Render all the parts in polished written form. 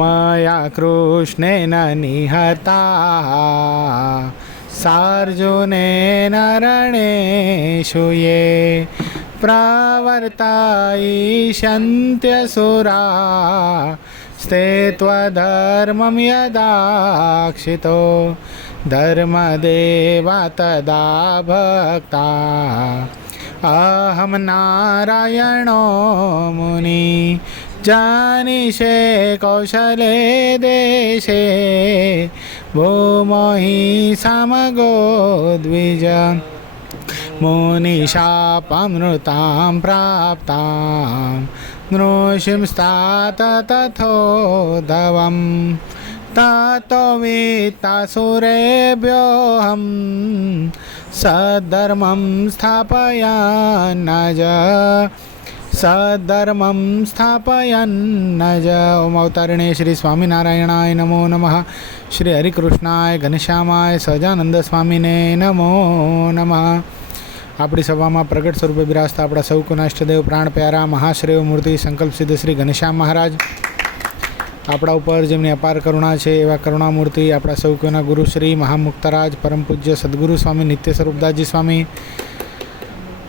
મયા કૃષ્ણેન નિહતા સાર્જુનેન રણેષુ યે પ્રવર્તયિષ્યન્ત્યસુરા સ્તે ત્વધર્મં યદાક્ષિતો ધર્મદેવા તદા ભક્તા અહમ નારાયણો મુનિ જાનિષે કૌશલે દેશે ભૂમોહિ સમગો દ્વિજ મુનિશાપમૃતાં પ્રાપ્તાં નૃષિંસ્તાત તથોધવમ તતો વિત્તાસુરેભ્યોऽહં સદ્ધર્મં સ્થાપયન્નજ ઓમ અવતારિણે શ્રી સ્વામિનારાયણાય નમો નમઃ. શ્રી હરિકૃષ્ણાય ઘનશ્યામાય સહજાનંદ સ્વામીને નમો નમઃ. આપણી સભામાં પ્રગટ સ્વરૂપે બિરાજતા આપણા સૌ કુનાષ્ટદેવ પ્રાણ પ્યારા મહાશ્રેય મૂર્તિ સંકલ્પ સિદ્ધ શ્રી ઘનશ્યામ મહારાજ, આપણા ઉપર જેમની અપાર કરુણા છે એવા કરુણામૂર્તિ આપણા સૌ કોઈના ગુરુ શ્રી મહામુક્તરાજ પરમ પૂજ્ય સદગુરુ સ્વામી નિત્ય સ્વરૂપદાસજી સ્વામી,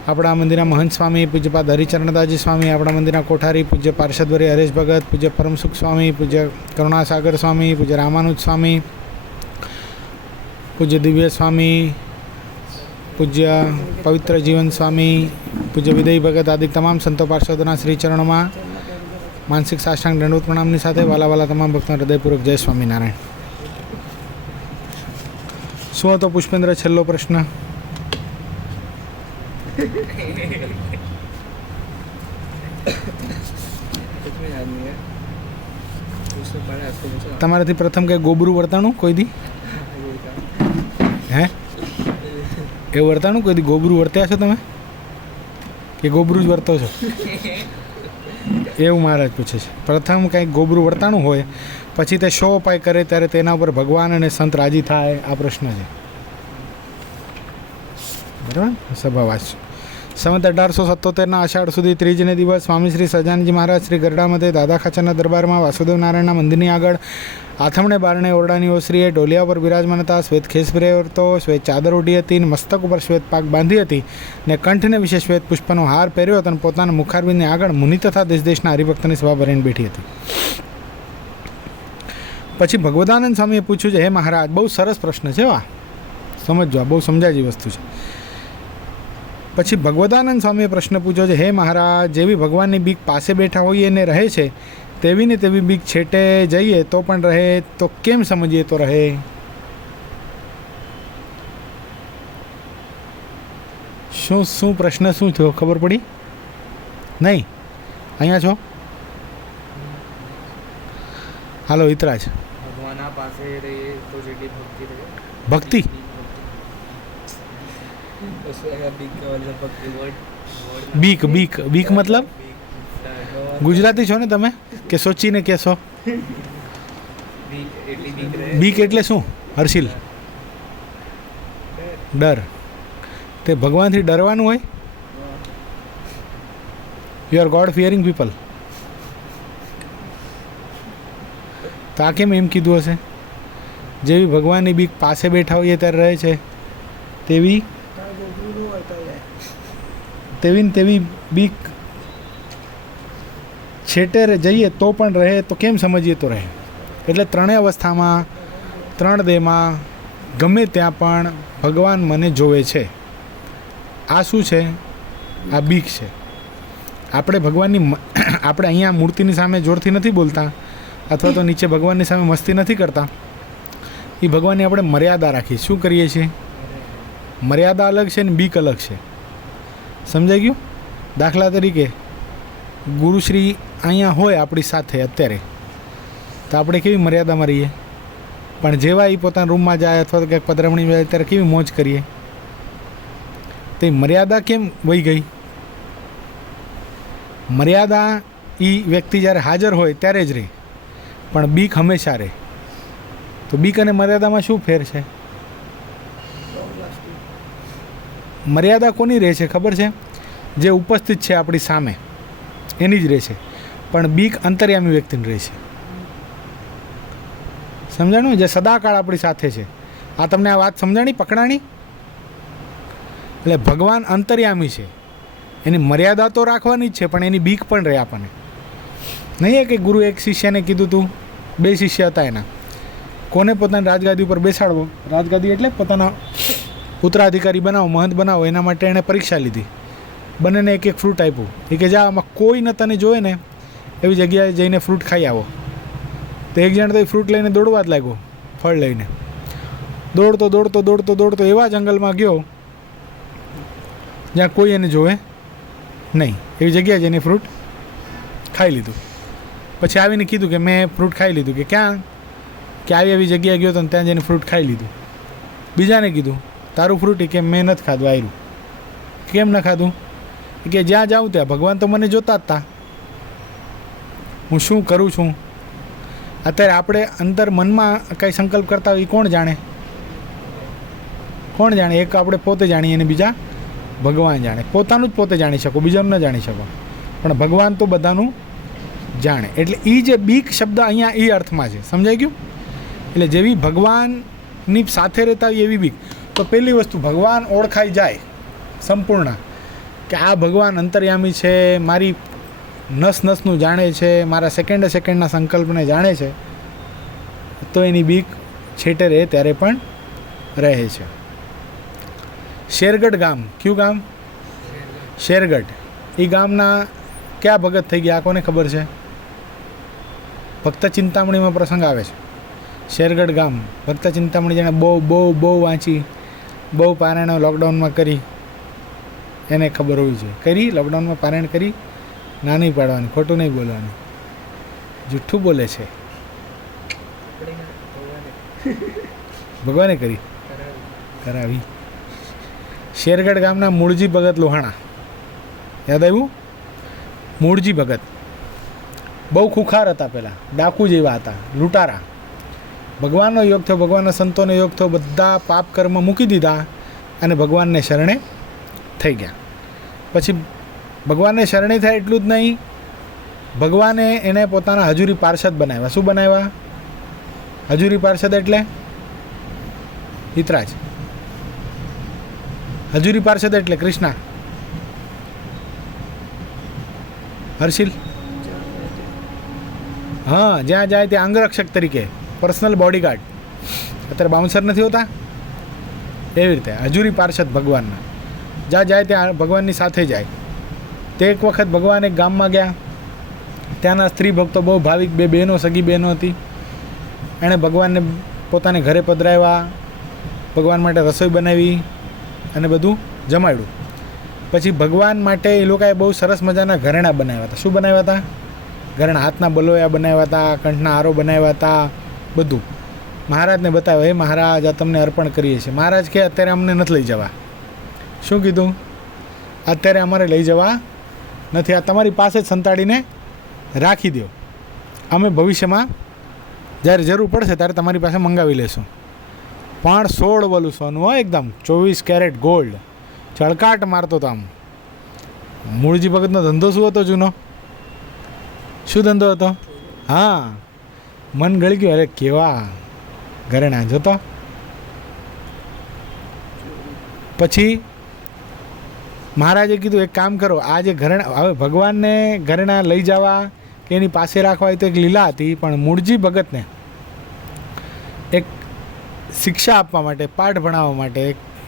આપણા મંદિરના મહંત સ્વામી પૂજ્યપાદ હરિચરણદાસજી સ્વામી, આપણા મંદિરના કોઠારી પૂજ્ય પાર્ષદવર્ય હરેશ ભગત, પૂજ્ય પરમસુખ સ્વામી, પૂજ્ય કરુણાસાગર સ્વામી, પૂજ્ય રામાનુજ સ્વામી, પૂજ્ય દિવ્ય સ્વામી, પૂજ્ય પવિત્ર જીવન સ્વામી, પૂજ્ય વિદય ભગત આદિ તમામ સંતો પાર્ષદોના શ્રી ચરણોમાં માનસિક સાષ્ટાંગ દંડવત પ્રણામની સાથે વાલા વાલા તમામ ભક્તોનો હૃદયપૂર્વક જય સ્વામિનારાયણ. શું હતો પુષ્પેન્દ્ર છેલ્લો પ્રશ્ન? તમારાથી પ્રથમ કંઈ ગોબરું વર્તાણું કોઈ દી? હે એવું વર્તાણું કોઈ દી? ગોબરું વર્ત્યા છો તમે કે ગોબરું જ વર્તો છો? એવું મહારાજ પૂછે છે. પ્રથમ કંઈક ગોબરું વર્તાણું હોય પછી તે શો ઉપાય કરે ત્યારે તેના ઉપર ભગવાન અને સંત રાજી થાય, આ પ્રશ્ન છે. બરાબર. સભા વાંચો. સંવત 1877ના અષાઢ સુધી ત્રીજને દિવસ સ્વામી શ્રી સહજાનંદજી મહારાજ શ્રી ગરડામધે દાદા ખાચરના દરબારમાં વાસુદેવ નારાયણના મંદિરની આગળ આથમણે બારણે ઓરડાની ઓસરીએ ઢોલિયા ઉપર બિરાજમાન હતા. શ્વેત ખેસ પહેર્યો, શ્વેત ચાદર ઓઢી હતી ને મસ્તક ઉપર શ્વેત પાક બાંધી હતી ને કંઠને વિશે શ્વેત પુષ્પનો હાર પહેર્યો હતો અને પોતાના મુખારબિંદની આગળ મુનિ તથા દેશ દેશના હરિભક્તની સભા ભરીને બેઠી હતી. પછી ભગવદાનંદ સ્વામીએ પૂછ્યું છે, હે મહારાજ, બહુ સરસ પ્રશ્ન છે, વા સમજો, આ બહુ સમજાજી વસ્તુ છે. પછી ભગવદાનંદ સ્વામીએ પ્રશ્ન પૂછ્યો છે, હે મહારાજ, જેવી ભગવાનની બીક પાસે બેઠા હોઈએ ને રહે છે તેવી ને તેવી બીક છેટે જઈએ તો પણ રહે, તો કેમ સમજીએ તો રહે? શું પ્રશ્ન શું થયો? ખબર પડી નહીં? અહીંયા છો? હાલો હિતરાજ. ભક્તિ બીક બીક બીક મતલબ ગુજરાતી છો ને તમે કે સોચીને કહેશો? બીક એટલે શું હર્ષિલ? ડર. તે ભગવાનથી ડરવાનું હોય? You are God fearing people. તો આ કેમ એમ કીધું હશે? જેવી ભગવાનની બીક પાસે બેઠા હોઈએ ત્યારે રહે છે તેવી તેવી ને તેવી બીક છેટે જઈએ તો પણ રહે, તો કેમ સમજીએ તો રહે. એટલે ત્રણેય અવસ્થામાં, ત્રણ દેહમાં, ગમે ત્યાં પણ ભગવાન મને જોવે છે. આ શું છે? આ બીક છે. આપણે ભગવાનની આપણે અહીંયા મૂર્તિની સામે જોરથી નથી બોલતા અથવા તો નીચે ભગવાનની સામે મસ્તી નથી કરતા. એ ભગવાનની આપણે મર્યાદા રાખી. શું કરીએ છીએ? મર્યાદા અલગ છે ને બીક અલગ છે. સમજાઈ ગયું? દાખલા તરીકે ગુરુશ્રી અહીંયા હોય આપણી સાથે અત્યારે, તો આપણે કેવી મર્યાદામાં રહીએ, પણ જેવા એ પોતાના રૂમમાં જાય અથવા તો ક્યાંક પધરામણી જાય ત્યારે કેવી મોજ કરીએ. તે મર્યાદા કેમ વહી ગઈ? મર્યાદા એ વ્યક્તિ જ્યારે હાજર હોય ત્યારે જ રહે, પણ બીક હંમેશા રહે. તો બીક અને મર્યાદામાં શું ફેર છે? મર્યાદા કોની રહે છે ખબર છે? જે ઉપસ્થિત છે આપણી સામે એની જ રહે છે, પણ બીક અંતર્યામી વ્યક્તિની રહે છે. સમજાણું? જે સદાકાળ આપણી સાથે છે. આ તમને આ વાત સમજાણી, પકડાણી? એટલે ભગવાન અંતર્યામી છે, એની મર્યાદા તો રાખવાની જ છે, પણ એની બીક પણ રહે આપણને. નહીં કે ગુરુ એક શિષ્યને કીધું તું, 2 શિષ્ય હતા એના, કોને પોતાની રાજગાદી ઉપર બેસાડવો, રાજગાદી એટલે પોતાના ઉત્તરાધિકારી બનાવો, મહંત બનાવો, એના માટે એણે પરીક્ષા લીધી. બંનેને એક ફ્રૂટ આપ્યું. એ કે જા, આમાં કોઈ ન તને જોવે ને એવી જગ્યાએ જઈને ફ્રૂટ ખાઈ આવો. તો એક જણ તો એ ફ્રૂટ લઈને દોડવા જ લાગ્યો, ફળ લઈને દોડતો દોડતો દોડતો દોડતો એવા જંગલમાં ગયો જ્યાં કોઈ એને જોવે નહીં. એવી જગ્યાએ જઈને ફ્રૂટ ખાઈ લીધું. પછી આવીને કીધું કે મેં ફ્રૂટ ખાઈ લીધું. કે ક્યાં? કે આવી જગ્યાએ ગયો તો ત્યાં જઈને ફ્રૂટ ખાઈ લીધું. બીજાને કીધું તારું ફ્રૂટ? કે મેં નથી ખાધું. આવ્યું. કેમ ન ખાધું? કે જ્યાં જાઉં ત્યાં ભગવાન તો મને જોતા જ હતા, હું શું કરું છું. અત્યારે આપણે અંતર મનમાં કંઈ સંકલ્પ કરતા હોય એ કોણ જાણે? કોણ જાણે? એક આપણે પોતે જાણીએ અને બીજા ભગવાન જાણે. પોતાનું જ પોતે જાણી શકો, બીજાનું ન જાણી શકો, પણ ભગવાન તો બધાનું જાણે. એટલે એ જે બીક શબ્દ અહીંયા એ અર્થમાં છે. સમજાઈ ગયું? એટલે જેવી ભગવાનની સાથે રહેતા હોય એવી બીક. તો પહેલી વસ્તુ ભગવાન ઓળખાઈ જાય સંપૂર્ણ, કે આ ભગવાન અંતર્યામી છે, મારી નસ નસનું જાણે છે, મારા સેકન્ડે સેકન્ડના સંકલ્પને જાણે છે, તો એની બીક છેટે રહે ત્યારે પણ રહે છે. શેરગઢ ગામ, કયું ગામ? શેરગઢ. એ ગામના ક્યાં ભગત થઈ ગયા કોને ખબર છે? ભક્ત ચિંતામણીમાં પ્રસંગ આવે છે. શેરગઢ ગામ ભક્ત ચિંતામણી જેણે બહુ વાંચી, બહુ પારાયણો લોકડાઉનમાં કરી, એને ખબર હોવી જોઈએ. કરી લોકડાઉનમાં પારાયણ કરી, ના નહીં પાડવાની, ખોટું નહીં બોલવાનું, જુઠ્ઠું બોલે છે. ભગવાને કરી કરાવી. શેરગઢ ગામના મૂળજી ભગત લોહાણા, યાદ આવ્યું? મૂળજી ભગત બહુ ખુખાર હતા, પહેલાં ડાકુ જેવા હતા, લૂંટારા. ભગવાનનો યોગ થયો, ભગવાનના સંતોનો યોગ થયો, બધા પાપ કર્મ મૂકી દીધા અને ભગવાનને શરણે થઈ ગયા. પછી ભગવાનને શરણે થાય એટલું જ નહીં, ભગવાને એને પોતાના હજુરી પાર્ષદ બનાવ્યા. શું બનાવ્યા? હજુરી પાર્ષદ એટલે હિતરાજ. હજુરી પાર્ષદ એટલે કૃષ્ણા, હર્ષિલ. હા, જ્યાં જાય ત્યાં અંગરક્ષક તરીકે, પર્સનલ બોડીગાર્ડ. અત્યારે બાઉન્સર નથી હોતા એવી રીતે હજુરી પાર્ષદ ભગવાનના. જ્યાં જાય ત્યાં ભગવાનની સાથે જાય. તે એક વખત ભગવાન એક ગામમાં ગયા, ત્યાંના સ્ત્રી ભક્તો બહુ ભાવિક, 2 બહેનો, સગી બહેનો હતી. એણે ભગવાનને પોતાને ઘરે પધરાવ્યા, ભગવાન માટે રસોઈ બનાવી અને બધું જમાડ્યું. પછી ભગવાન માટે એ લોકોએ બહુ સરસ મજાના ઘરેણાં બનાવ્યા હતા. શું બનાવ્યા હતા? ઘરેણાં. હાથના બલોયા બનાવ્યા હતા, કંઠના હારો બનાવ્યા હતા, બધું. મહારાજને બતાવ્યો, હે મહારાજ, આ તમને અર્પણ કરીએ છીએ. મહારાજ કે અત્યારે અમને નથી લઈ જવા. શું કીધું? અત્યારે અમારે લઈ જવા નથી, આ તમારી પાસે જ સંતાડીને રાખી દો, અમે ભવિષ્યમાં જ્યારે જરૂર પડશે ત્યારે તમારી પાસે મંગાવી લેશું. પણ 16 વલું સોનું હોય, એકદમ 24 કેરેટ ગોલ્ડ, ચળકાટ મારતો હતો આમ. મૂળજી ભગતનો ધંધો શું હતો જૂનો? શું ધંધો હતો? હા, મન ગળી ગયું, અરે કેવા ઘરેણા જોતો. પછી મહારાજે કીધું એક કામ કરો, આ જે ઘરેણા, હવે ભગવાનને ઘરેણા લઈ જવા કે એની પાસે રાખવા એ તો એક લીલા હતી, પણ મૂળજી ભગતને એક શિક્ષા આપવા માટે, પાઠ ભણાવવા માટે,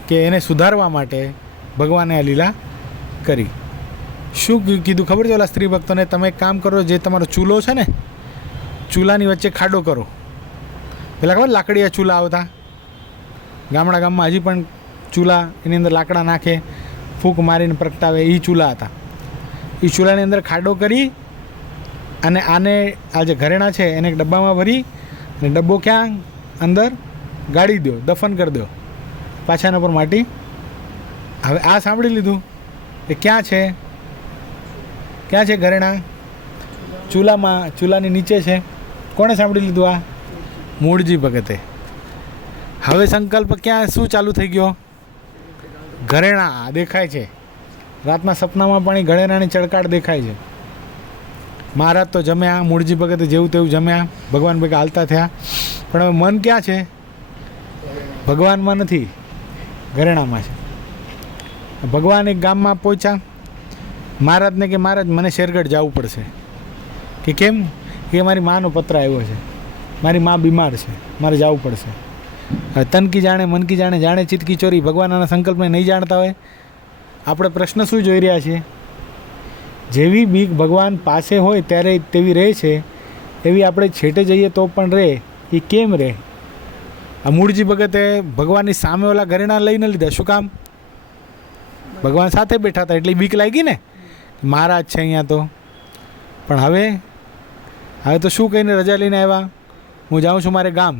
કે એને સુધારવા માટે ભગવાને આ લીલા કરી. શું કીધું ખબર છે ઓલા સ્ત્રી ભક્તોને? તમે એક કામ કરો, જે તમારો ચૂલો છે ને, ચૂલાની વચ્ચે ખાડો કરો. પેલા ખબર લાકડીયા ચૂલા આવતા ગામમાં, હજી પણ ચૂલા, એની અંદર લાકડા નાખે, ફૂંક મારીને પ્રગટાવે, એ ચૂલા હતા. એ ચૂલાની અંદર ખાડો કરી અને આને, આ જે ઘરેણા છે એને એક ડબ્બામાં ભરી અને ડબ્બો ક્યાં અંદર ગાળી દો, દફન કરી દો, પાછા એના પર માટી. હવે આ સાંભળી લીધું એ ક્યાં છે? ક્યાં છે ઘરેણા? ચૂલામાં, ચૂલાની નીચે છે. કોણે સાંભળી લીધું? આ મૂળજી ભગતે. હવે સંકલ્પ ક્યાં, શું ચાલુ થઈ ગયો? ઘરેણા દેખાય છે. રાતના સપનામાં પણ એ ઘરેણાની ચળકાટ દેખાય છે. મહારાજ તો જમ્યા, મૂળજી ભગતે જેવું તેવું જમ્યા, ભગવાન ભેગા હાલતા થયા. પણ હવે મન ક્યાં છે? ભગવાનમાં નથી, ઘરેણામાં છે. ભગવાન એક ગામમાં પહોંચ્યા, મહારાજને કે મહારાજ મને શેરગઢ જવું પડશે. કે કેમ? કે મારી માનો પત્ર આવ્યો છે, મારી મા બીમાર છે, મારે જવું પડશે. હવે તન કી જાણે મન કી જાણે, જાણે ચિત્ત કી ચોરી, ભગવાનના સંકલ્પને નહીં જાણતા હોય. આપણે પ્રશ્ન શું જોઈ રહ્યા છીએ? જેવી બીક ભગવાન પાસે હોય ત્યારે તેવી રહે છે, એવી આપણે છેટે જઈએ તો પણ રહે. એ કેમ રહે? આ મૂળજી ભગતે ભગવાનની સામે ઓલા ઘરેણા લઈને લીધા. શું કામ? ભગવાન સાથે બેઠા હતા એટલે બીક લાગી ને, મહારાજ છે અહીંયા તો. પણ હવે તો શું કહીને રજા લઈને આવ્યા? હું જાઉં છું મારે ગામ.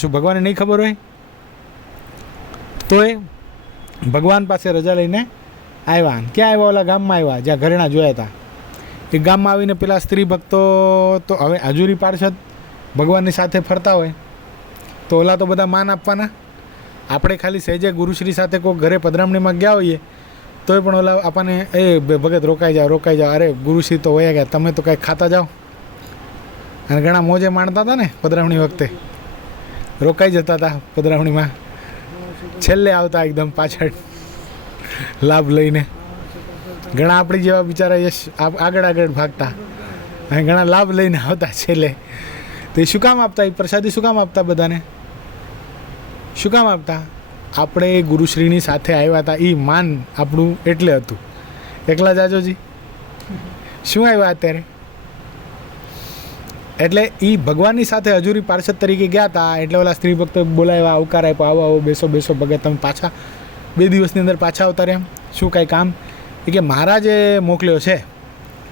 શું ભગવાનને નહીં ખબર હોય? તો એ ભગવાન પાસે રજા લઈને આવ્યા. ક્યાં આવ્યા? ઓલા ગામમાં આવ્યા જ્યાં ઘરેણા જોયા હતા. એ ગામમાં આવીને પેલા સ્ત્રી ભક્તો તો હવે હાજુરી પાર્ષદ ભગવાનની સાથે ફરતા હોય તો ઓલા તો બધા માન આપવાના. આપણે ખાલી સહેજે ગુરુશ્રી સાથે કોઈ ઘરે પધરામણીમાં ગયા હોઈએ તોય પણ ઓલા આપણને એ ભગત રોકાઈ જાઓ. અરે ગુરુશ્રી તો વયા ગયા, તમે તો કાંઈક ખાતા જાઓ. અને ઘણા મોજે માણતા હતા ને પધરામણી વખતે, રોકાઈ જતા હતા પધરામણીમાં, છેલ્લે આવતા એકદમ પાછળ લાભ લઈને. ઘણા આપણી જેવા બિચારા યશ આગળ ભાગતા અને ઘણા લાભ લઈને આવતા છેલ્લે. તો એ શું કામ આપતા? એ પ્રસાદી શું કામ આપતા બધાને? શું કામ આપતા? આપણે ગુરુશ્રીની સાથે આવ્યા હતા, એ માન આપણું એટલે હતું. એકલા જાજોજી શું આવ્યા અત્યારે? એટલે એ ભગવાનની સાથે હજુરી પાર્ષદ તરીકે ગયા હતા. એટલે ઓલા સ્ત્રી ભક્તો બોલાવ્યા, આવકાર આપ્યો, આવો બેસો ભગત, તમે પાછા 2 દિવસની અંદર પાછા આવતા રહ્યા. શું કાંઈ કામ? એ કે મહારાજે મોકલ્યો છે.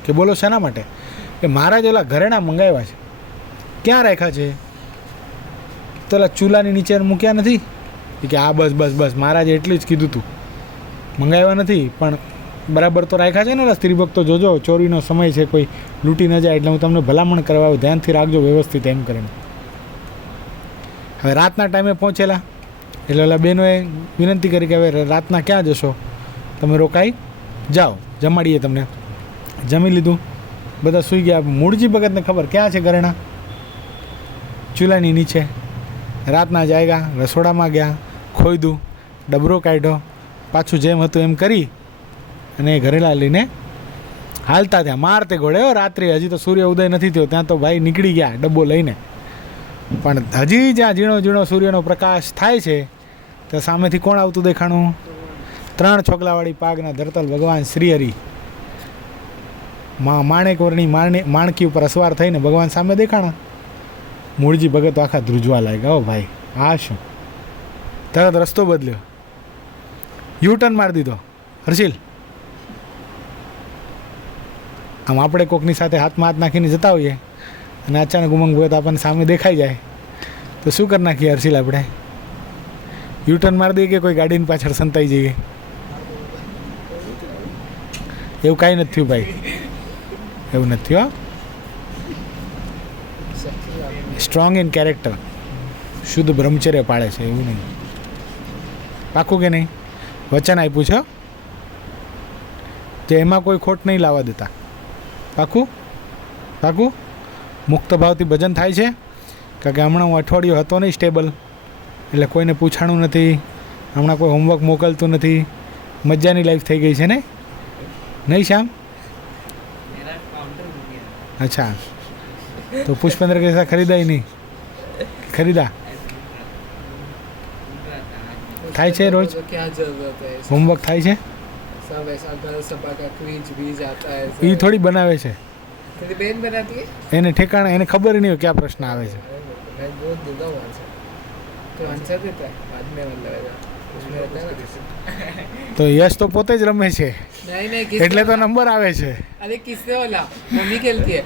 કે બોલો શાના માટે? કે મહારાજ ઓલા ઘરેણા મંગાવ્યા છે. ક્યાં રાખ્યા છે? તો ઓલા ચૂલાની નીચે મૂક્યા નથી. કે આ બસ મહારાજે એટલું જ કીધું હતું, મંગાવ્યા નથી. પણ બરાબર તો રાખ્યા છે ને ઓલા સ્ત્રી ભક્તો. જોજો ચોરીનો સમય છે, કોઈ લૂંટી ન જાય, એટલે હું તમને ભલામણ કરવા ધ્યાનથી રાખજો વ્યવસ્થિત એમ કરીને. હવે રાતના ટાઈમે પહોંચેલા એટલે ઓલા બહેનોએ વિનંતી કરી કે હવે રાતના ક્યાં જશો, તમે રોકાઈ જાઓ, જમાડીએ તમને. જમી લીધું, બધા સૂઈ ગયા. મૂળજી ભગતને ખબર ક્યાં છે ઘરેણા? ચૂલાની નીચે. રાતના જાગ્યા, રસોડામાં ગયા, ખોઈદું, ડબરો કાઢ્યો, પાછું જેમ હતું એમ કરી અને ઘરેલા લઈને હાલતા થયા. મારતે ઘોડે રાત્રે, હજી તો સૂર્ય ઉદય નથી થયો ત્યાં તો ભાઈ નીકળી ગયા ડબ્બો લઈને. પણ હજી જ્યાં ઝીણો સૂર્યનો પ્રકાશ થાય છે ત્યાં સામેથી કોણ આવતું દેખાણું? 3 છોકલાવાળી પાગના ધરતલ ભગવાન શ્રીહરિ માણેકવરની માણકી ઉપર અસવાર થઈને ભગવાન સામે દેખાણા. મૂળજી ભગત આખા ધ્રુજવા લાગ્યા. ઓ ભાઈ આ શું? તરત રસ્તો બદલ્યો, યુટર્ન મારી દીધો. હર્ષિલ, આમ આપણે કોકની સાથે હાથમાં હાથ નાખીને જતા હોઈએ અને અચાનક ઉમંગ ભગત આપણને સામે દેખાઈ જાય તો શું કરી નાખીએ હર્ષિલ? આપણે યુટર્ન મારી દઈએ કે કોઈ ગાડીની પાછળ સંતાઈ જઈએ? એવું કાંઈ નથી થયું ભાઈ, એવું નથી થયું. સ્ટ્રોંગ ઇન કેરેક્ટર, શુદ્ધ બ્રહ્મચર્ય પાળે છે, એવું નહીં. પાકું કે નહીં? વચન આપ્યું છે તો એમાં કોઈ ખોટ નહીં લાવવા દેતા. પાકું? મુક્ત ભાવથી ભજન થાય છે. કારણ કે હમણાં હું અઠવાડિયું હતો નહીં સ્ટેબલ, એટલે કોઈને પૂછાણું નથી, હમણાં કોઈ હોમવર્ક મોકલતું નથી. મજાની લાઈફ થઈ ગઈ છે ને? નહીં શ્યામ? અચ્છા, તો પુષ્પેન્દ્ર कैसा खरीदा ही नहीं? खरीदा થાય છે રોજ? હોમવર્ક થાય છે? એ થોડી બનાવે છે, એને ઠેકાણે, એને ખબર નહીં હોય ક્યાં પ્રશ્ન આવે છે. તો યશ તો પોતે જ રમે છે એટલે તો નંબર આવે છે. અરે કિસને વાલા મમ્મી ખેલતી है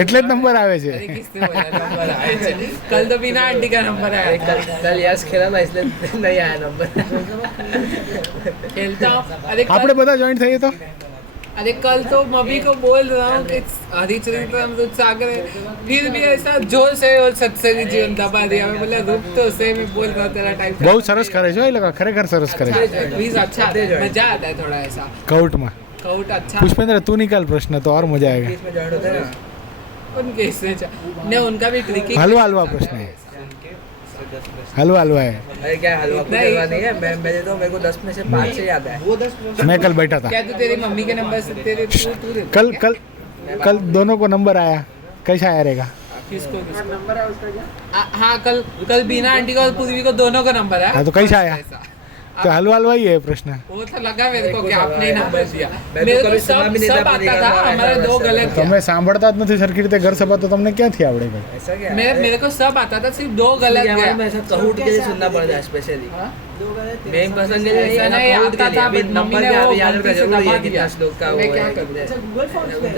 એટલે જ નંબર આવે છે. अरे किसने वाला नंबर आया है? कल तो बिना आंटी का नंबर आया. कल यश खेला ना इसलिए नहीं आया नंबर. खेलता हूँ. अरे આપણે બધા જોઈન્ટ થઈએ તો अरे कल तो मम्मी को बोल रहा हूँ कि हरिचरित्र दूध सागर है, फिर भी ऐसा जोर से और सत्संगी जीवन दबा दिया. मैं बोला रुक तो से, मैं बोल रहा तेरा टाइम. બહુ સરસ કરે છે એ લોકો, ખરેખર સરસ કરે છે. प्लीज अच्छा मजा आता है थोड़ा ऐसा કાઉટમાં. काउट अच्छा. पुष्पेंद्र तू निकाल प्रश्न तो और मजा आएगा. उनके इससे ने उनका भी ट्रिकी हलवा प्रश्न है. हलवा हलवा है। अरे क्या हलवा कुछ हलवा नहीं है, मैंने तो मेरे को 10 में से 5 से याद है। मैं कल बैठा था, क्या तू तेरी मम्मी के नंबर से तेरे तू देता कल क्या? कल कल दोनों को नंबर आया, कैसा आया रहेगा? किसको हाँ कल कल बीना आंटी को और पूर्वी को दोनों का नंबर है। हाँ, तो कैसा आया? तो हलवा हलवा ही है प्रश्न। वो तो लगा मेरे को कि आपने ही नंबर दिया। मैं तो मेरे को कभी सुना सब भी नहीं था सब अपनी आता था, गाना, हमारे ऐसा दो वैसा। गलत તમે किया। સાંભળતા જ નથી સરખી રીતે ઘર સભા, તો તમને ક્યાંથી આવડે ભાઈ? ऐसा क्या मेरे को सब आता था, सिर्फ दो गलत हमारे गया। में ऐसा कहूट के लिए सुनना पड़ता है स्पेशली। हाँ? मेन पसंद के लिए ऐसा नहीं कहूट के आता लिए। था, अभी बट नंबर मम्मी ने क्या वो अभी याद गलती रखना से जरूरी दबा है, कितना दिया। श्लोक का मैं वो क्या है, करूं? कितने-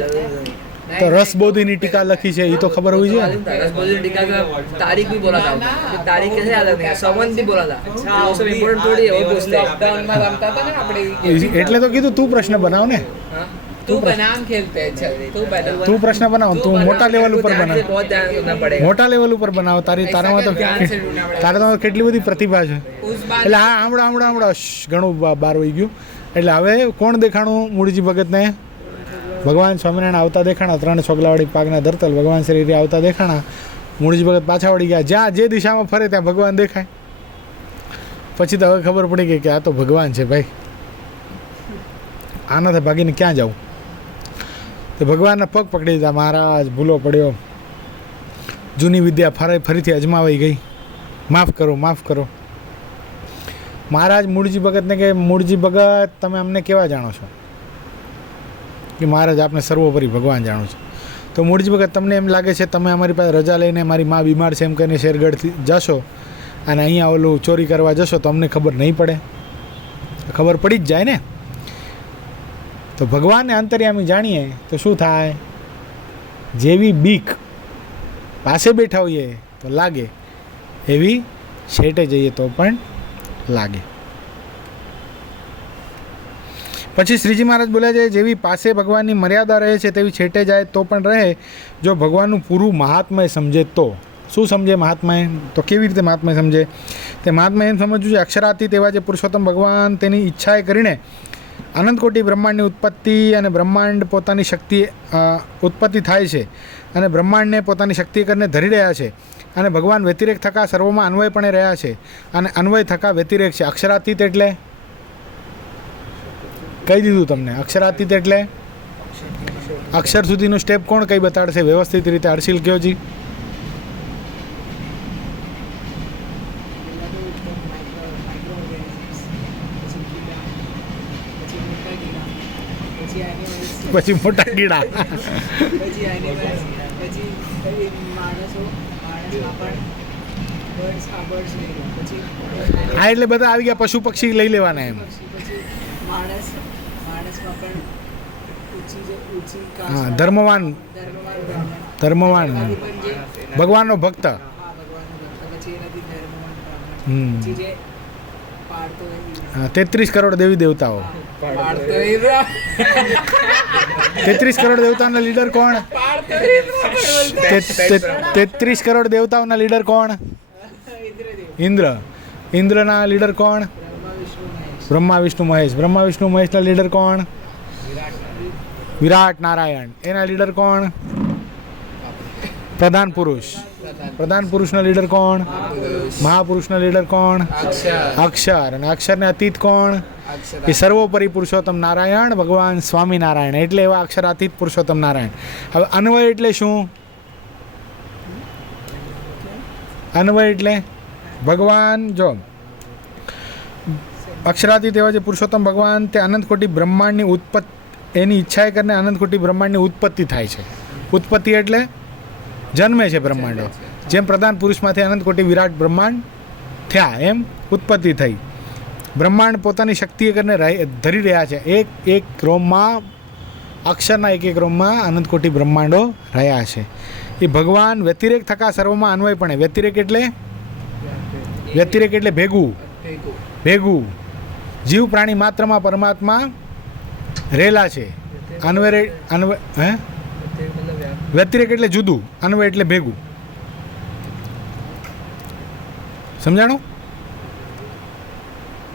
जरूरी नहीं। તો રસબોધીની ટીકા લખી છે એ તો ખબર હોવી જોઈએ ને? मालूम था, रसगुल्ले टीका का तारीख भी बोला था, कि तारीख कैसे याद रखनी है, संवत भी बोला था। वो सब इम्पोर्टेंट थोड़ी है, वो पूछते हैं। लॉकडाउन में रमता था ना આપણે એટલે તો કીધું તું પ્રશ્ન બનાવ ને, हाँ? तू बनाम खेलते हैं, चल तू बना। તું પ્રશ્ન બનાવ, તું મોટા લેવલ ઉપર ध्यान से બનાવ, बहुत ध्यान करना पड़ेगा। મોટા લેવલ ઉપર બનાવ, તારામાં તો ध्यान से ढूंढना पड़ेगा। તારામાં કેટલી બધી પ્રતિભા છે. उस बार એટલે હા આમળા આમળા આમળા ઘણું બહાર વહી ગયું. એટલે હવે કોણ દેખાણું મૂળજી ભગતને? ભગવાન સ્વામિનારાયણ આવતા દેખાણા, 3 છોગલાવાળી પાકના ધરતલ ભગવાન શ્રી આવતા દેખાણા. મૂળજી ભગત પાછા વળી ગયા, જ્યાં જે દિશામાં ફરે ત્યાં ભગવાન દેખાય. પછી તો હવે ખબર પડી ગઈ કે આ તો ભગવાન છે ભાઈ, આનાથી ભાગીને ક્યાં જાવું. તો ભગવાનના પગ પકડી દીધા, મહારાજ ભૂલો પડ્યો, જૂની વિદ્યા ફરીથી અજમાવાઈ ગઈ, માફ કરો માફ કરો. મહારાજ મૂળજી ભગતને કહે, મૂળજી ભગત તમે અમને કેવા જાણો છો? કે મહારાજ આપને સર્વોપરી ભગવાન જાણો છો. તો મૂળજી ભગત તમને એમ લાગે છે તમે અમારી પાસે રજા લઈને મારી મા બીમાર છે એમ કહીને શેરગઢથી જશો અને અહીંયા ઓલું ચોરી કરવા જશો તો અમને ખબર નહીં પડે? ખબર પડી જ જાય ને. તો ભગવાનને અંતર્યામી જાણીએ તો શું થાય? જેવી બીક પાસે બેઠા હોઈએ તો લાગે, એવી છેટે જઈએ તો પણ લાગે. પછી શ્રીજી મહારાજ બોલ્યા છે, જેવી પાસે ભગવાનની મર્યાદા રહે છે તેવી છેટે જાય તો પણ રહે, જો ભગવાનનું પૂરું મહાત્મય સમજે તો. શું સમજે મહાત્માએ? તો કેવી રીતે મહાત્મય સમજે? તે મહાત્મા એમ સમજવું છે, અક્ષરાતીત એવા જે પુરુષોત્તમ ભગવાન તેની ઈચ્છાએ કરીને અનંતકોટી બ્રહ્માંડની ઉત્પત્તિ અને બ્રહ્માંડ પોતાની શક્તિ ઉત્પત્તિ થાય છે અને બ્રહ્માંડને પોતાની શક્તિ કરીને ધરી રહ્યા છે અને ભગવાન વ્યતિરેક થકા સર્વમાં અન્વયપણે રહ્યા છે અને અન્વય થકા વ્યતિરેક છે. અક્ષરાતીત એટલે કહી દીધું તમને. અક્ષરાતીત એટલે અક્ષર સુધીનું સ્ટેપ કોણ કઈ બતાડશે વ્યવસ્થિત રીતે? હર્ષિલ કયો જી. પછી મોટા કીડા. પછી એનિમલ્સ, પછી માણસો, માણસમાં પણ બર્ડ્સ, આ બર્ડ્સ લઈ લો. પછી હા એટલે બધા આવી ગયા, પશુ પક્ષી લઈ લેવાના એમ. પછી માણસ, માણસમાં પણ ઊંચી હા, કાસ્ટ, ધર્મવાન ધર્મવાન બ્રાહ્મણ, ધર્મવાન એમાંથી પણ જે ભગવાનનો ભક્ત. હા ભગવાનનો ભક્ત, પછી એનાથી ધર્મવાન બ્રાહ્મણ, પછી જે પાળતો હોય એ. હા, 33 કરોડ દેવી દેવતાઓ. પાડતો ही रहा 33 કરોડ દેવતાઓના લીડર કોણ? पाड़ते ही रहा 33 કરોડ દેવતાઓના લીડર કોણ? ઇન્દ્રદેવ, ઇન્દ્ર. ઇન્દ્રના લીડર કોણ? બ્રહ્મા વિષ્ણુ મહેશ, બ્રહ્મા વિષ્ણુ મહેશના લીડર કોણ? વિરાટ નારાયણ. એના લીડર કોણ? પ્રધાન પુરુષ. પ્રધાન પુરુષના લીડર કોણ? મહાપુરુષના લીડર કોણ? અક્ષર. અને અક્ષરને અતીત કોણ? એ સર્વોપરી પુરુષોત્તમ નારાયણ ભગવાન સ્વામિનારાયણ. એટલે એવા અક્ષરાતીત પુરુષોત્તમ નારાયણ. હવે અન્વય એટલે શું? અન્વય એટલે ભગવાન, જો અક્ષરાતીત એવા જે પુરુષોત્તમ ભગવાન તે અનંતકોટી બ્રહ્માંડની ઉત્પત્તિ, એની ઈચ્છાએ કરીને અનંતકોટી બ્રહ્માંડની ઉત્પત્તિ થાય છે. ઉત્પત્તિ એટલે જન્મે છે બ્રહ્માંડો. જેમ પ્રધાન પુરુષમાંથી અનંતકોટી વિરાટ બ્રહ્માંડ થયા એમ ઉત્પત્તિ થઈ. બ્રહ્માંડ પોતાની શક્તિએ કરીને ધરી રહ્યા છે. એક એક રોમમાં, અક્ષરના એક એક રોમમાં અનંતકોટી બ્રહ્માંડો રહ્યા છે. એ ભગવાન વ્યતિરેક થકા સર્વમાં અન્વય પણ. વ્યતિરેક એટલે ભેગું ભેગું. જીવ પ્રાણી માત્રમાં પરમાત્મા રહેલા છે. અન્વય હે વ્યતિરેક એટલે જુદું, અન્વય એટલે ભેગું. સમજાણું?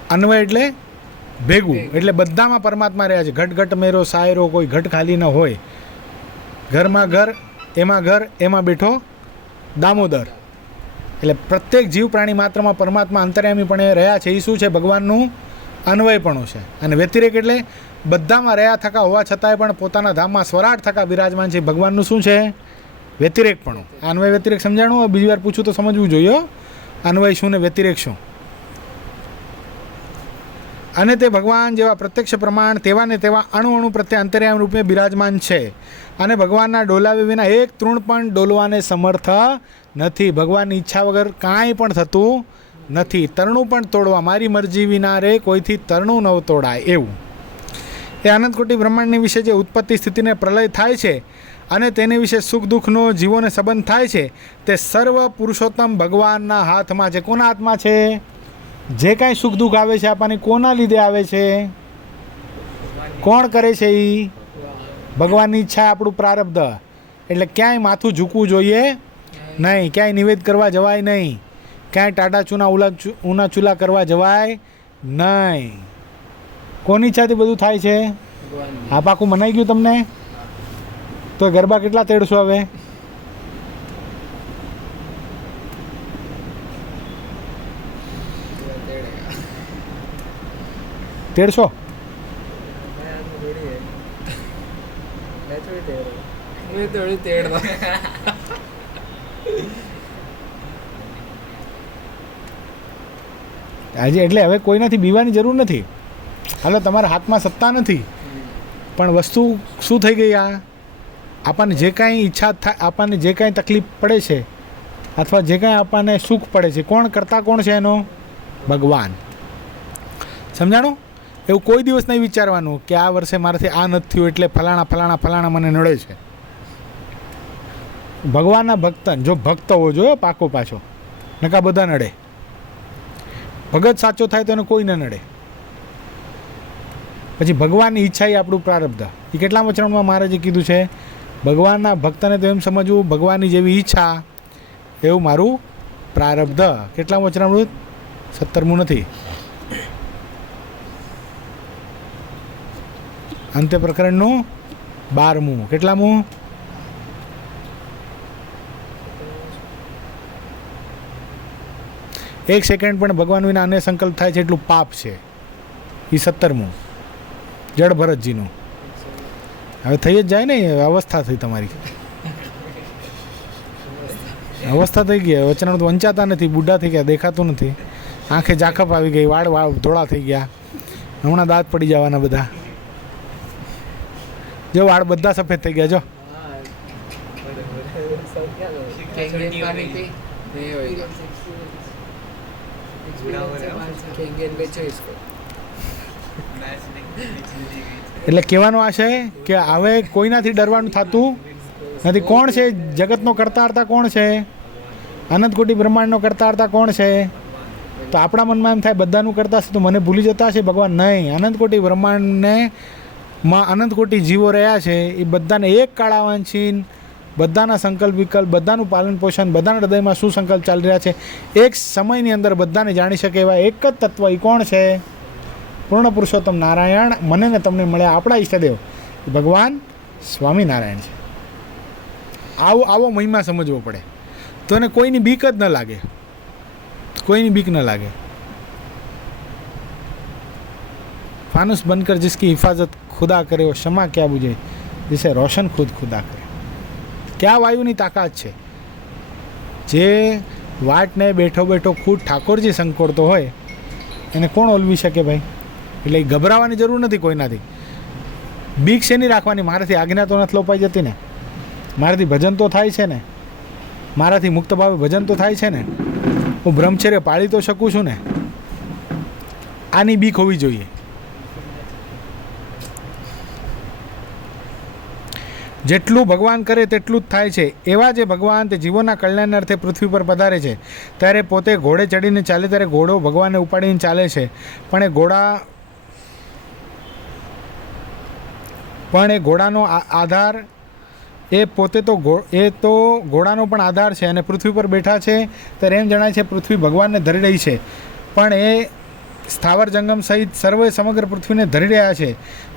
અન્વય એટલે ભેગું, એટલે બધામાં પરમાત્મા રહ્યા છે. ઘટ ઘટ મેરો સાયરો, કોઈ ઘટ ખાલી ન હોય. ઘરમાં ઘર, એમાં બેઠો દામોદર. એટલે પ્રત્યેક જીવ પ્રાણી માત્રમાં પરમાત્મા અંતર્યામીપણે રહ્યા છે. એ શું છે? ભગવાનનું અન્વયપણું છે. અને વ્યતિરેક એટલે બધામાં રહ્યા થકા હોવા છતાંય પણ પોતાના ધામમાં સ્વરાટ થકા બિરાજમાન છે. ભગવાનનું શું છે? વ્યતિરેકપણું. અન્વય વ્યતિરેક સમજાણું? બીજી વાર પૂછું તો સમજવું જોઈએ. અન્વય શું ને વ્યતિરેક શું? અને તે ભગવાન જેવા પ્રત્યક્ષ પ્રમાણ તેવા ને તેવા અણુ અણુ પ્રત્યે અંતર્યામ રૂપે બિરાજમાન છે. અને ભગવાનના ડોલાવે વિના એક તૃણ પણ ડોલવાને સમર્થ નથી. ભગવાનની ઈચ્છા વગર કાંઈ પણ થતું નથી. તરણું પણ તોડવા મારી મરજી વિના રે કોઈથી તરણું ન તોડાય એવું. એ અનંતકોટી બ્રહ્માંડની વિશે જે ઉત્પત્તિ સ્થિતિને પ્રલય થાય છે અને તેની વિશે સુખ દુઃખનો જીવોને સંબંધ થાય છે તે સર્વ પુરુષોત્તમ ભગવાનના હાથમાં છે. કોના હાથમાં છે? જે કાંઈ સુખ દુઃખ આવે છે આપણને કોના લીધે આવે છે? કોણ કરે છે? એ ભગવાનની ઈચ્છા, આપણું પ્રારબ્ધ. એટલે ક્યાંય માથું ઝૂકવું જોઈએ નહીં, ક્યાંય નિવેદ કરવા જવાય નહીં, ક્યાંય ટાટા ચૂના ઊના ચૂલા કરવા જવાય નહીં. કોની ઈચ્છાથી બધું થાય છે? આ પાકું મનાઈ ગયું તમને? તો ગરબા કેટલા તેડશો હવે? તેડશો? मैं थोड़ी तेड़ दो. આજે એટલે હવે કોઈનાથી બીવાની જરૂર નથી. હાલો, તમારા હાથમાં સત્તા નથી, પણ વસ્તુ શું થઈ ગઈ? આ આપણને જે કાંઈ ઈચ્છા થાય, આપણને જે કાંઈ તકલીફ પડે છે અથવા જે કાંઈ આપણને સુખ પડે છે, કોણ કરતા કોણ છે એનો? ભગવાન. સમજાણું? એવું કોઈ દિવસ નહીં વિચારવાનું કે આ વર્ષે મારાથી આ નથી થયું એટલે ફલાણા ફલાણા ફલાણા મને નડે છે. ભગવાનના ભક્ત, જો ભક્ત હોવો જોઈએ પાકો પાછો, નકા બધા નડે. ભગત સાચો થાય તો એને કોઈ ન નડે. પછી ભગવાનની ઈચ્છા એ આપણું પ્રારબ્ધ. એ કેટલા વચનમાં મહારાજે કીધું છે? ભગવાનના ભક્તને તો એમ સમજવું ભગવાનની જેવી ઈચ્છા એવું મારું પ્રારબ્ધ. કેટલા વચનામૃત? 17મું નથી. અંત્ય પ્રકરણનું 12મું. કેટલામું? એક સેકન્ડ પણ ભગવાન વિના અન્ય સંકલ્પ થાય છે એટલું પાપ છે. એ 17મું જડ ભરતજીનું. હવે થઈ જ જાય ને, અવસ્થા થઈ તમારી, અવસ્થા થઈ ગઈ. વચનામૃત વંચાતા નથી, બુઢા થઈ ગયા, દેખાતું નથી, આંખે ઝાખપ આવી ગઈ, વાળ ધોળા થઈ ગયા, હમણાં દાંત પડી જવાના બધા. જો વાળ બધા સફેદ થઈ ગયા. જો એટલે કહેવાનો આશય કે હવે કોઈનાથી ડરવાનું થતું નથી. કોણ છે જગતનો કરતા હરતા? કોણ છે? અનંતકોટી બ્રહ્માંડનો કરતા હરતા કોણ છે? તો આપણા મનમાં એમ થાય બધાનું કરતા છે તો મને ભૂલી જતા છે ભગવાન. નહીં, અનંતકોટી બ્રહ્માંડને માં અનંતકોટી જીવો રહ્યા છે. એ બધાને એક કાળા વાંચીને બધાના સંકલ્પ વિકલ્પ, બધાનું પાલન પોષણ, બધાના હૃદયમાં શું સંકલ્પ ચાલી રહ્યા છે એક સમયની અંદર બધાને જાણી શકે એવા એક જ તત્વ. એ કોણ છે? પૂર્ણ પુરુષોત્તમ નારાયણ. મને ને તમને મળ્યા આપણા ઈષ્ટદેવ ભગવાન સ્વામિનારાયણ છે. આવો મહિમા સમજવો પડે તો એને કોઈની બીક જ ન લાગે, કોઈની બીક ન લાગે. फानुस बनकर जिसकी हिफाजत खुदा करे वो क्षमा क्या बुझे जिसे रोशन खुद खुदा करे. क्या वायुની તાકાત છે? જે વાટને બેઠો બેઠો ખુદ ઠાકોરજી સંકોડતો હોય એને કોણ ઓલવી શકે ભાઈ? એટલે ગભરાવાની જરૂર નથી કોઈનાથી. બીક શેની રાખવાની? મારાથી આજ્ઞા તો નથી લોપાઈ જતી ને, મારાથી ભજન તો થાય છે ને, મારાથી મુક્ત ભાવે ભજન તો થાય છે ને, હું બ્રહ્મચર્ય પાળી તો શકું છું ને. આની બીક હોવી જોઈએ. જેટલું ભગવાન કરે તેટલું જ થાય છે. એવા જે ભગવાન તે જીવોના કલ્યાણ અર્થે પૃથ્વી પર પધારે છે ત્યારે પોતે ઘોડે ચડીને ચાલે ત્યારે ઘોડો ભગવાનને ઉપાડીને ચાલે છે. પણ એ ઘોડાનો આધાર એ પોતે તો ઘોડાનો પણ આધાર છે. અને પૃથ્વી પર બેઠા છે ત્યારે એમ જણાય છે પૃથ્વી ભગવાનને ધરી રહી છે, પણ સ્થાવર જંગમ સહિત સર્વે સમગ્ર પૃથ્વીને ધરી રહ્યા છે.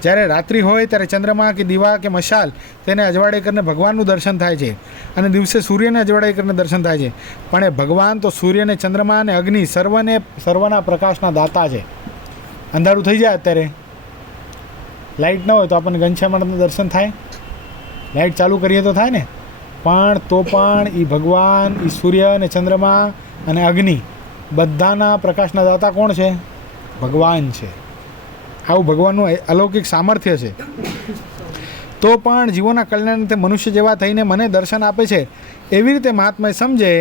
જ્યારે રાત્રિ હોય ત્યારે ચંદ્રમા કે દીવા કે મશાલ તેને અજવાળે કરીને ભગવાનનું દર્શન થાય છે અને દિવસે સૂર્યને અજવાળે કરીને દર્શન થાય છે. પણ એ ભગવાન તો સૂર્યને, ચંદ્રમા અને અગ્નિ સર્વના પ્રકાશના દાતા છે. અંધારું થઈ જાય અત્યારે, લાઇટ ન હોય તો આપણને ઘનશ્યામનું દર્શન થાય, લાઇટ ચાલુ કરીએ તો થાય ને. પણ એ ભગવાન, એ સૂર્ય અને ચંદ્રમા અને અગ્નિ બધાના પ્રકાશના દાતા કોણ છે? ભગવાન છે. આવું ભગવાનનું અલૌકિક સામર્થ્ય છે. તો પણ જીવોના કલ્યાણ તે મનુષ્ય જેવા થઈને મને દર્શન આપે છે. એવી રીતે મહાત્મા સમજે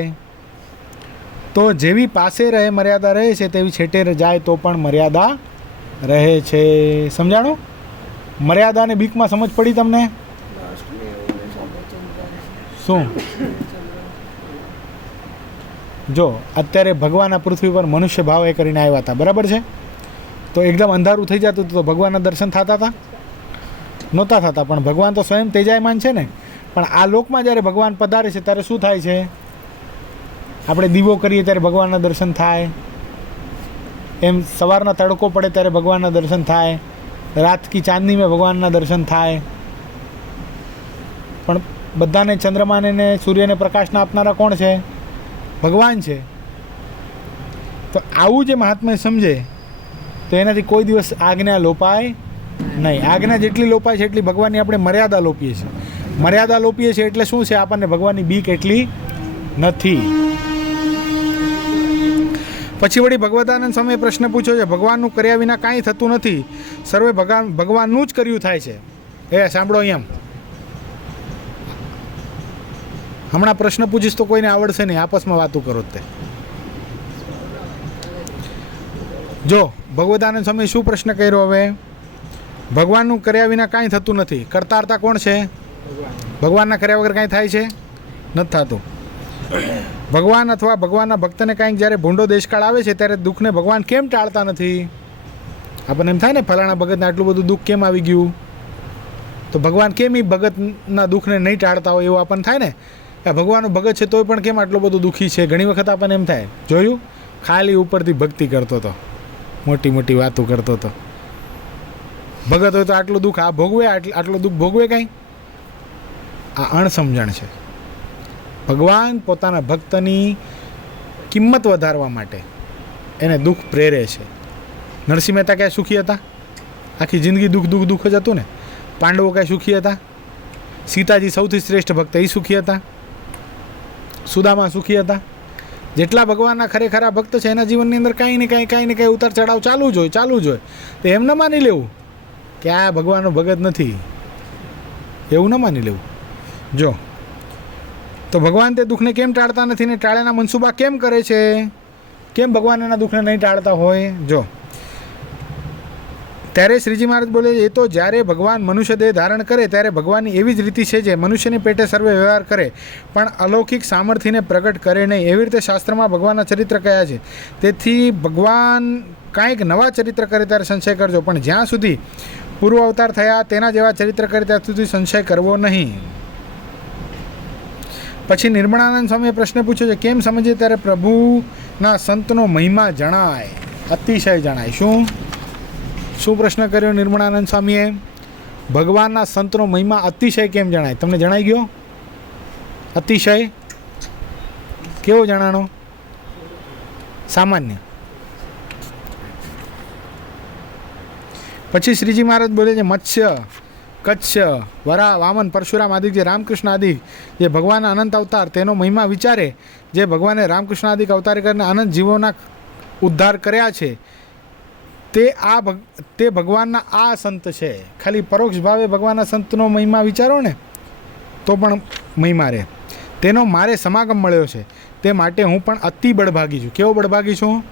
તો જેવી પાસે રહે મર્યાદા રહે છે, તેવી છેટે જાય તો પણ મર્યાદા રહે છે. સમજાણું? મર્યાદાને બીકમાં સમજ પડી તમને? શું? જો અત્યારે ભગવાન આ પૃથ્વી પર મનુષ્ય ભાવે કરીને આવ્યા હતા, બરાબર છે? તો એકદમ અંધારું થઈ જતું તો ભગવાનના દર્શન થતા હતા? નહોતા થતા. પણ ભગવાન તો સ્વયં તેજાયમાન છે ને. પણ આ લોકમાં જ્યારે ભગવાન પધારે છે ત્યારે શું થાય છે? આપણે દીવો કરીએ ત્યારે ભગવાનના દર્શન થાય, એમ સવારના તડકો પડે ત્યારે ભગવાનના દર્શન થાય, રાત કી ચાંદની મેં ભગવાનના દર્શન થાય. પણ બધાને ચંદ્રમાને ને સૂર્યને પ્રકાશના આપનારા કોણ છે? ભગવાન છે. તો આવું જે મહાત્મા સમજે તો એનાથી કોઈ દિવસ આજ્ઞા લોપાય નહીં. આજ્ઞા જેટલી લોપાય છે એટલી ભગવાનની આપણે મર્યાદા લોપીએ છીએ. મર્યાદા લોપીએ છીએ એટલે શું છે? આપણને ભગવાનની બીક એટલી નથી. પછી વળી ભગવદાનંદ સ્વામીએ પ્રશ્ન પૂછ્યો છે, ભગવાનનું કર્યા વિના કાંઈ થતું નથી, સર્વે ભગવાનનું જ કર્યું થાય છે. એ સાંભળો અહીંયા, હમણાં પ્રશ્ન પૂછીશ તો કોઈને આવડશે નહીં, આપસમાં વાતું કરો તે. જો ભગવદાનંદ સ્વામી શું પ્રશ્ન કર્યો? હવે ભગવાનનું કર્યા વિના કાંઈ થતું નથી. કરતા કોણ છે? ભગવાનના કર્યા વગર કાંઈ થાય છે? નથી થતું. ભગવાન અથવા ભગવાનના ભક્તને કાંઈક જ્યારે ભૂંડો દેશકાળ આવે છે ત્યારે દુઃખને ભગવાન કેમ ટાળતા નથી? આપણને એમ થાય ને, ફલાણા ભગતને આટલું બધું દુઃખ કેમ આવી ગયું? તો ભગવાન કેમ એ ભગતના દુઃખને નહીં ટાળતા હોય એવું આપણને થાય ને. આ ભગવાનનું ભગત છે તોય પણ કેમ આટલો બધો દુઃખી છે? ઘણી વખત આપણને એમ થાય. જોયું? ખાલી ઉપરથી ભક્તિ કરતો હતો, મોટી મોટી વાતો કરતો હતો. ભગત હોય તો આટલું દુઃખ આ ભોગવે, આટલું દુઃખ ભોગવે કાંઈ? આ અણસમજણ છે. ભગવાન પોતાના ભક્તની કિંમત વધારવા માટે એને દુઃખ પ્રેરે છે. નરસિંહ મહેતા ક્યાં સુખી હતા? આખી જિંદગી દુઃખ જ હતું ને. પાંડવો કાંઈ સુખી હતા? સીતાજી સૌથી શ્રેષ્ઠ ભક્ત, એ સુખી હતા? સુદામા સુખી હતા? જેટલા ભગવાનના ખરેખરા ભક્ત છે એના જીવનની અંદર કાંઈ ને કાંઈ ઉતાર ચઢાવ ચાલુ જ હોય. તો એમ ન માની લેવું કે આ ભગવાનનો ભગત નથી, એવું ન માની લેવું. જો તો ભગવાન તે દુઃખને કેમ ટાળતા નથી ને ટાળેના મનસુબા કેમ કરે છે? કેમ ભગવાન એના દુઃખને નહીં ટાળતા હોય? જો ત્યારે શ્રીજી મહારાજ બોલે, એ તો જ્યારે ભગવાન મનુષ્ય દેહ ધારણ કરે ત્યારે ભગવાનની એવી જ રીતિ છે જે મનુષ્યની પેટે સર્વે વ્યવહાર કરે પણ અલૌકિક સામર્થ્યને પ્રગટ કરે નહીં. એવી રીતે શાસ્ત્રમાં ભગવાનના ચરિત્ર કયા છે. તેથી ભગવાન કાંઈક નવા ચરિત્ર કરે ત્યારે સંશય કરજો, પણ જ્યાં સુધી પૂર્વ અવતાર થયા તેના જેવા ચરિત્ર કરે ત્યાં સુધી સંશય કરવો નહીં. પછી નિર્મળાનંદ સ્વામીએ પ્રશ્ન પૂછ્યો છે, કેમ સમજીએ ત્યારે પ્રભુના સંતનો મહિમા જણાય, અતિશય જણાય? શું પ્રશ્ન કર્યો નિર્મળાનંદ સ્વામીએ? ભગવાનના સંતનો મહિમા અતિશય કેમ જણાય? તમને જણાઈ ગયો? અતિશય કેવો જણાણો? સામાન્ય. પછી શ્રીજી મહારાજ બોલે છે, મત્સ્ય, કચ્છ, વરા, વામન, પરશુરામ આદિ જે રામકૃષ્ણ આદિ જે ભગવાનના અનંત અવતાર તેનો મહિમા વિચારે, જે ભગવાને રામકૃષ્ણ આદિ અવતાર કરીને અનંત જીવોના ઉદ્ધાર કર્યા છે, તે ભગવાનના આ સંત છે. ખાલી પરોક્ષ ભાવે ભગવાનના સંતનો મહિમા વિચારો ને તો પણ મહિમા રહે. તેનો મારે સમાગમ મળ્યો છે, તે માટે હું પણ અતિ બળભાગી છું. કેવો બળભાગી છું?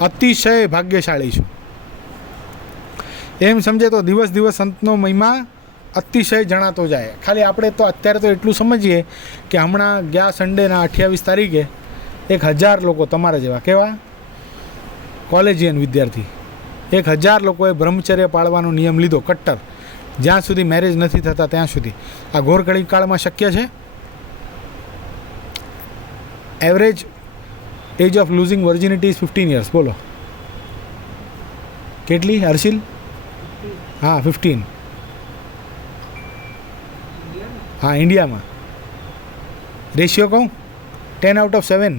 અતિશય ભાગ્યશાળી છું. એમ સમજે તો દિવસ સંતનો મહિમા અતિશય જણાતો જાય. ખાલી આપણે તો અત્યારે તો એટલું સમજીએ કે હમણાં ગયા સન્ડેના 28 તારીખે 1000 લોકો તમારા જેવા, કેવા કોલેજિયન વિદ્યાર્થી, 1000 લોકોએ બ્રહ્મચર્ય પાળવાનો નિયમ લીધો, કટ્ટર, જ્યાં સુધી મેરેજ નથી થતા ત્યાં સુધી. આ ઘોરકળી કાળમાં શક્ય છે? Average age of losing virginity is 15 years. બોલો, કેટલી હર્ષિલ? હા 15. હા ઇન્ડિયામાં રેશિયો કહું 10/7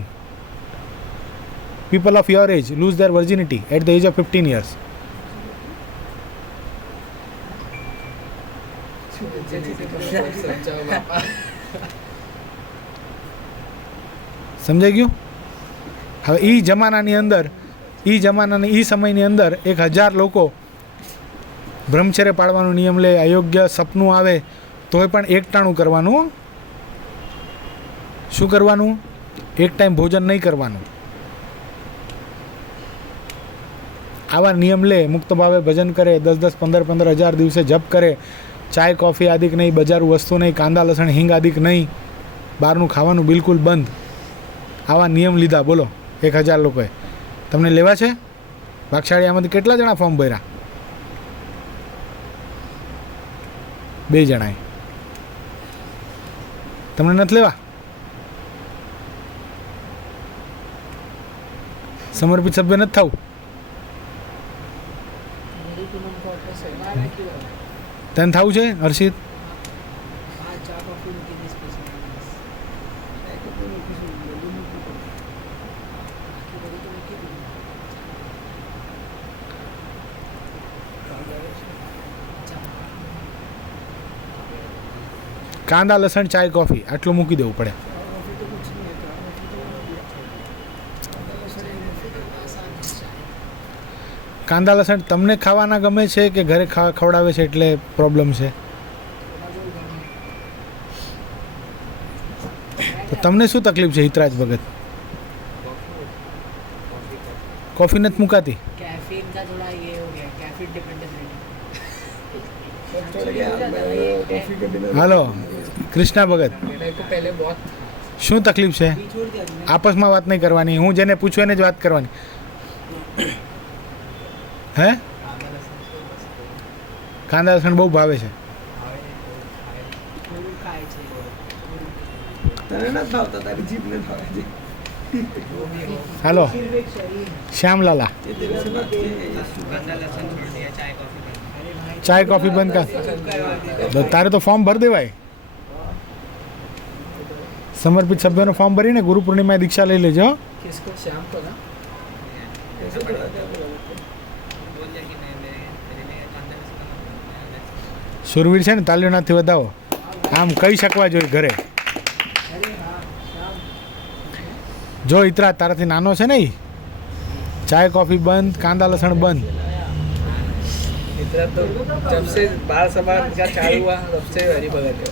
people of your age lose their virginity at the age of 15 years. સમજાવો બાપા. સમજાઈ ગયું? હવે એ જમાનાની અંદર એ સમયની અંદર 1000 લોકો બ્રહ્મચર્ય પાળવાનો નિયમ લે, અયોગ્ય સપનું આવે તોય પણ એકટાણું કરવાનું. શું કરવાનું? એક ટાઈમ ભોજન નહીં કરવાનું. આવા નિયમ લે, મુક્ત ભાવે ભજન કરે, 10-10, 15-15 હજાર દિવસે જપ કરે, ચાય કોફી આદિક નહીં, બજારું વસ્તુ નહીં, કાંદા લસણ હિંગ આદિક નહીં, બહારનું ખાવાનું બિલકુલ બંધ. આવા નિયમ લીધા. બોલો 1000 લોકોએ. તમને લેવા છે? ભાગશાળી આમાંથી કેટલા જણા ફોર્મ ભર્યા? 2 જણાએ. તમને નથી લેવા? સમર્પિત સભ્ય નથી થવું? તને થવું છે હર્ષિત? કાંદા લસણ ચાય કોફી આટલું મૂકી દેવું પડે. કાંદા લસણ તમને ખાવાના ગમે છે કે ઘરે ખવડાવે છે એટલે પ્રોબ્લેમ છે? તો તમને શું તકલીફ છે હિતરાજ ભગત? कॉफ़ी नहीं मुकाती? कैफीन का थोड़ा ये हो गया, कैफीन डिपेंडेंस। हेलो कृष्णा भगत, मेरे को पहले बहुत શું તકલીફ છે? આપસમાં વાત નહીં કરવાની, હું જેને પૂછું એને જ વાત કરવાની. હે કાંદા લસણ બહુ ભાવે છે. હાલો શ્યામલાલા, ચાય કોફી બંધ કર. તારે તો ફોર્મ ભરી દેવાય. समर्पित सभ्यों फॉर्म भरी ने गुरु पूर्णिमा दीक्षा ले लेजो. किसको? श्याम को ना સુરવીર છે ને, તાલીઓનાથી વધાવો. આમ કહી શકવા જોઈએ ઘરે. જો ઇતરા તારાથી નાનો છે ને, ચાય કોફી બંધ, કાંદા લસણ બંધ. इतना तो जब से बाल सभा का चालू हुआ तब से हरी भगत है.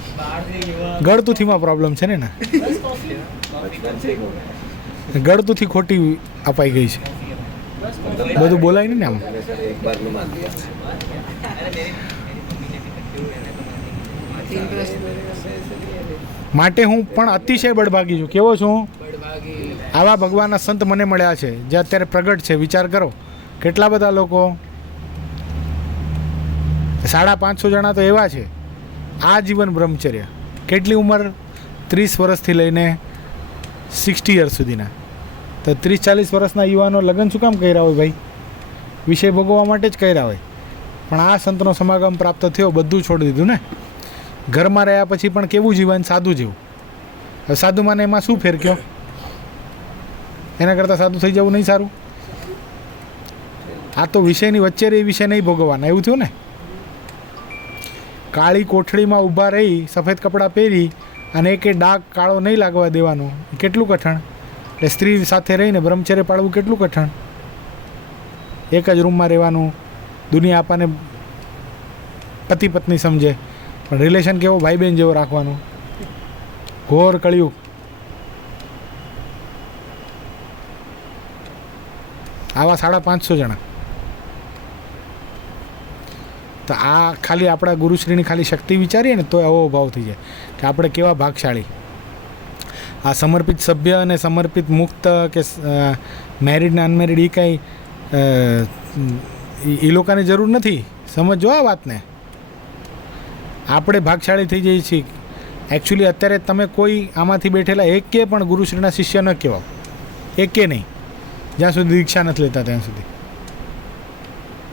ગળતુથીમાં પ્રોબ્લેમ છે ને ના, ગળતુથી ખોટી અપાઈ ગઈ છે. બધું બોલાય નહીં ને આમ. માટે હું પણ અતિશય બળભાગી છું. કેવો છું? बड़भागी આવા ભગવાનના સંત મને મળ્યા છે જે અત્યારે પ્રગટ છે. વિચાર કરો કેટલા બધા લોકો, 550 જણા તો એવા છે આ જીવન બ્રહ્મચર્ય. કેટલી ઉંમર? 30 વર્ષથી લઈને 60 યર્સ સુધીના. તો 30-40 વર્ષના યુવાનો લગ્ન શું કામ કર્યા હોય ભાઈ? વિષય ભોગવવા માટે જ કર્યા હોય. પણ આ સંતનો સમાગમ પ્રાપ્ત થયો, બધું છોડી દીધું ને. ઘરમાં રહ્યા પછી પણ કેવું જીવન? સાદું જેવું. હવે સાધુમાંને એમાં શું ફેર કયો? એના કરતાં સાદું થઈ જવું નહીં સારું? આ તો વિષયની વચ્ચે રહી, વિષય નહીં ભોગવવાના, એવું થયું ને. કાળી કોઠડીમાં ઊભા રહી, સફેદ કપડાં પહેરી અને એકે ડાઘ કાળો નહીં લાગવા દેવાનો, કેટલું કઠણ. એટલે સ્ત્રી સાથે રહીને બ્રહ્મચર્ય પાળવું કેટલું કઠણ. એક જ રૂમમાં રહેવાનું, દુનિયા આપણને પતિ પત્ની સમજે પણ રિલેશન કેવો ભાઈ બહેન જેવો રાખવાનું. ઘોર કળિયુગ. આવા 550 જણા. તો આ ખાલી આપણા ગુરુશ્રીની ખાલી શક્તિ વિચારીએ ને તો આવો ભાવ થઈ જાય કે આપણે કેવા ભાગશાળી. આ સમર્પિત સભ્ય અને સમર્પિત મુક્ત કે મેરિડ ને અનમેરિડ એ કાંઈ એ લોકોની જરૂર નથી. સમજો આ વાતને. આપણે ભાગશાળી થઈ જઈએ છીએ. એકચ્યુઅલી અત્યારે તમે કોઈ આમાંથી બેઠેલા એકે પણ ગુરુશ્રીના શિષ્ય ન કહેવાય, એકે નહીં, જ્યાં સુધી દીક્ષા નથી લેતા ત્યાં સુધી.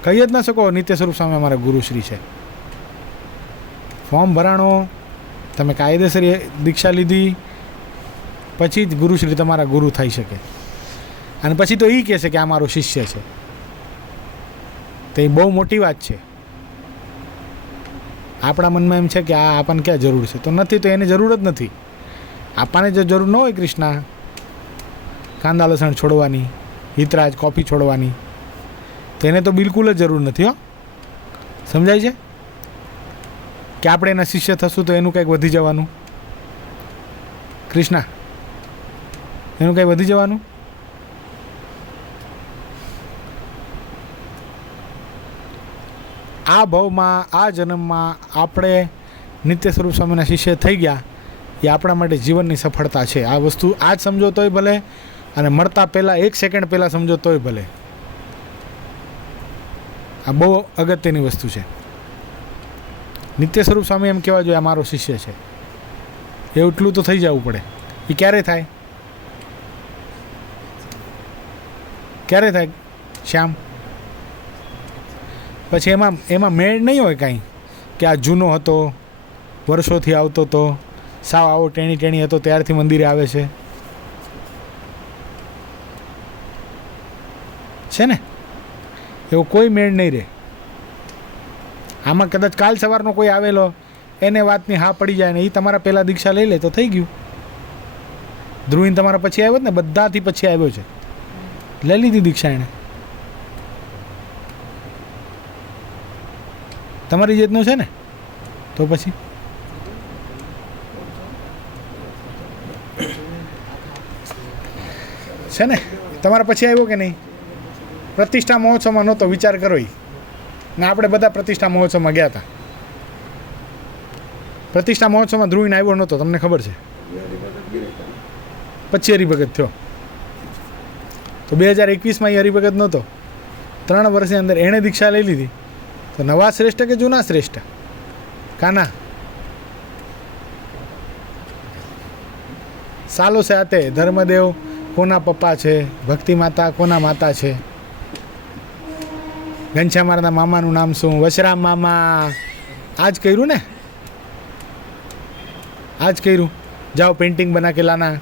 કહી જ ન શકો નિત્ય સ્વરૂપ સ્વામી અમારા ગુરુશ્રી છે. ફોર્મ ભરાણો, તમે કાયદેસર દીક્ષા લીધી, પછી જ ગુરુશ્રી તમારા ગુરુ થઈ શકે. અને પછી તો એ કહેશે કે આ મારો શિષ્ય છે. તો એ બહુ મોટી વાત છે. આપણા મનમાં એમ છે કે આ આપણને ક્યાં જરૂર છે, તો નથી, તો એની જરૂર જ નથી. આપણને જો જરૂર ન હોય કૃષ્ણા કાંદા લસણ છોડવાની, હિતરાજ કોફી છોડવાની, તો એને તો બિલકુલ જ જરૂર નથી. હો, સમજાય છે કે આપણે એના શિષ્ય થશું તો એનું કંઈક વધી જવાનું. કૃષ્ણા, એનું કંઈ વધી જવાનું? આ ભાવમાં, આ જન્મમાં આપણે નિત્ય સ્વરૂપ સ્વામીના શિષ્ય થઈ ગયા, એ આપણા માટે જીવનની સફળતા છે. આ વસ્તુ આજ સમજો તોય ભલે, અને મળતા પહેલાં 1 સેકન્ડ પહેલાં સમજો તોય ભલે. આ બહુ અગત્યની વસ્તુ છે. નિત્ય સ્વરૂપ સ્વામી એમ કહેવા જોઈએ આ મારો શિષ્ય છે, એટલું તો થઈ જવું પડે. એ ક્યારે થાય? ક્યારે થાય શ્યામ? પછી એમાં મેળ નહીં હોય કાંઈ કે આ જૂનો હતો, વર્ષોથી આવતો હતો, સાવ આવો ટેણી ટેણી હતો ત્યારથી મંદિરે આવે છે ને? એવો કોઈ મેળ નહીં રહે. આમાં કદાચ કાલ સવારનો કોઈ આવેલો એને વાતની હા પડી જાય ને એ તમારા પહેલાં દીક્ષા લઈ લે તો થઈ ગયું. ધ્રુવીન તમારા પછી આવ્યો ને, બધાથી પછી આવ્યો છે, લઈ લીધી દીક્ષા એણે. તમારી જાતનું છે ને, તો પછી છે ને તમારા પછી આવ્યો કે નહીં? પ્રતિષ્ઠા મહોત્સવમાં નહોતો, વિચાર કરો. ને આપણે બધા પ્રતિષ્ઠા મહોત્સવમાં ગયા હતા. પ્રતિષ્ઠા મહોત્સવમાં ધ્રુવીને આવ્યો નહોતો, તમને ખબર છે. પછી હરિભગત થયો. તો 2021માં એ હરિભગત નહોતો. 3 વર્ષની અંદર એણે દીક્ષા લઈ લીધી. તો નવા શ્રેષ્ઠ કે જૂના શ્રેષ્ઠ? કાના સાલો છે આતે. ધર્મદેવ કોના પપ્પા છે, ભક્તિ માતા કોના માતા છે? ઘનશ્યામારના મામાનું નામ શું? વશરામ મામા. આજ કર્યું ને, આજ કર્યું. જાઓ પેઇન્ટિંગ બના કે લાના,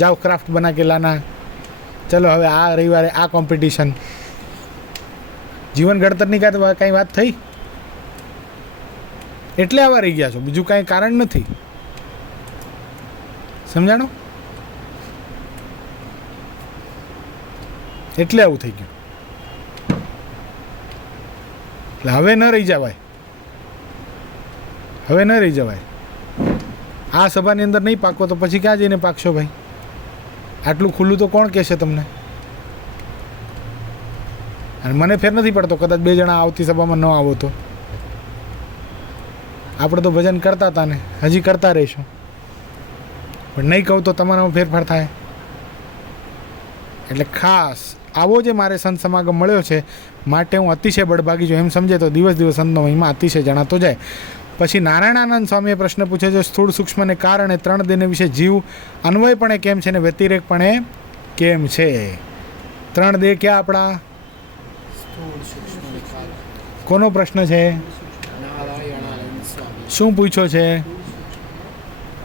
જાઓ ક્રાફ્ટ બના કે લાના. ચલો હવે આ રવિવારે આ કોમ્પિટિશન. જીવન ઘડતરની કાંઈ વાત થઈ? એટલે આવા રહી ગયા છો, બીજું કાંઈ કારણ નથી. સમજાણો? એટલે આવું થઈ ગયું. એટલે હવે ન રહી જવાય, હવે ન રહી જવાય. આ સભાની અંદર નહીં પાકો તો પછી ક્યાં જઈને પાકશો ભાઈ? આટલું ખુલ્લું તો કોણ કહેશે તમને? અને મને ફેર નથી પડતો કદાચ 2 જણા આવતી સભામાં ન આવો તો. આપણે તો ભજન કરતા હતા ને હજી કરતા રહીશું, પણ નહીં કહું તો તમારામાં ફેરફાર થાય. એટલે ખાસ આવો જે મારે સંત સમાગમ મળ્યો છે માટે હું અતિશય બળભાગી છું એમ સમજે તો દિવસ સંતનો મહિમા અતિશય જણાતો જાય. પછી નારાયણાનંદ સ્વામીએ પ્રશ્ન પૂછે છે, સ્થૂળ સૂક્ષ્મને કારણે 3 દેને વિશે જીવ અન્વયપણે કેમ છે ને વ્યતિરેકપણે કેમ છે? 3 દેહ ક્યાં આપણા? કોનો પ્રશ્ન છે? શું પૂછ્યો છે?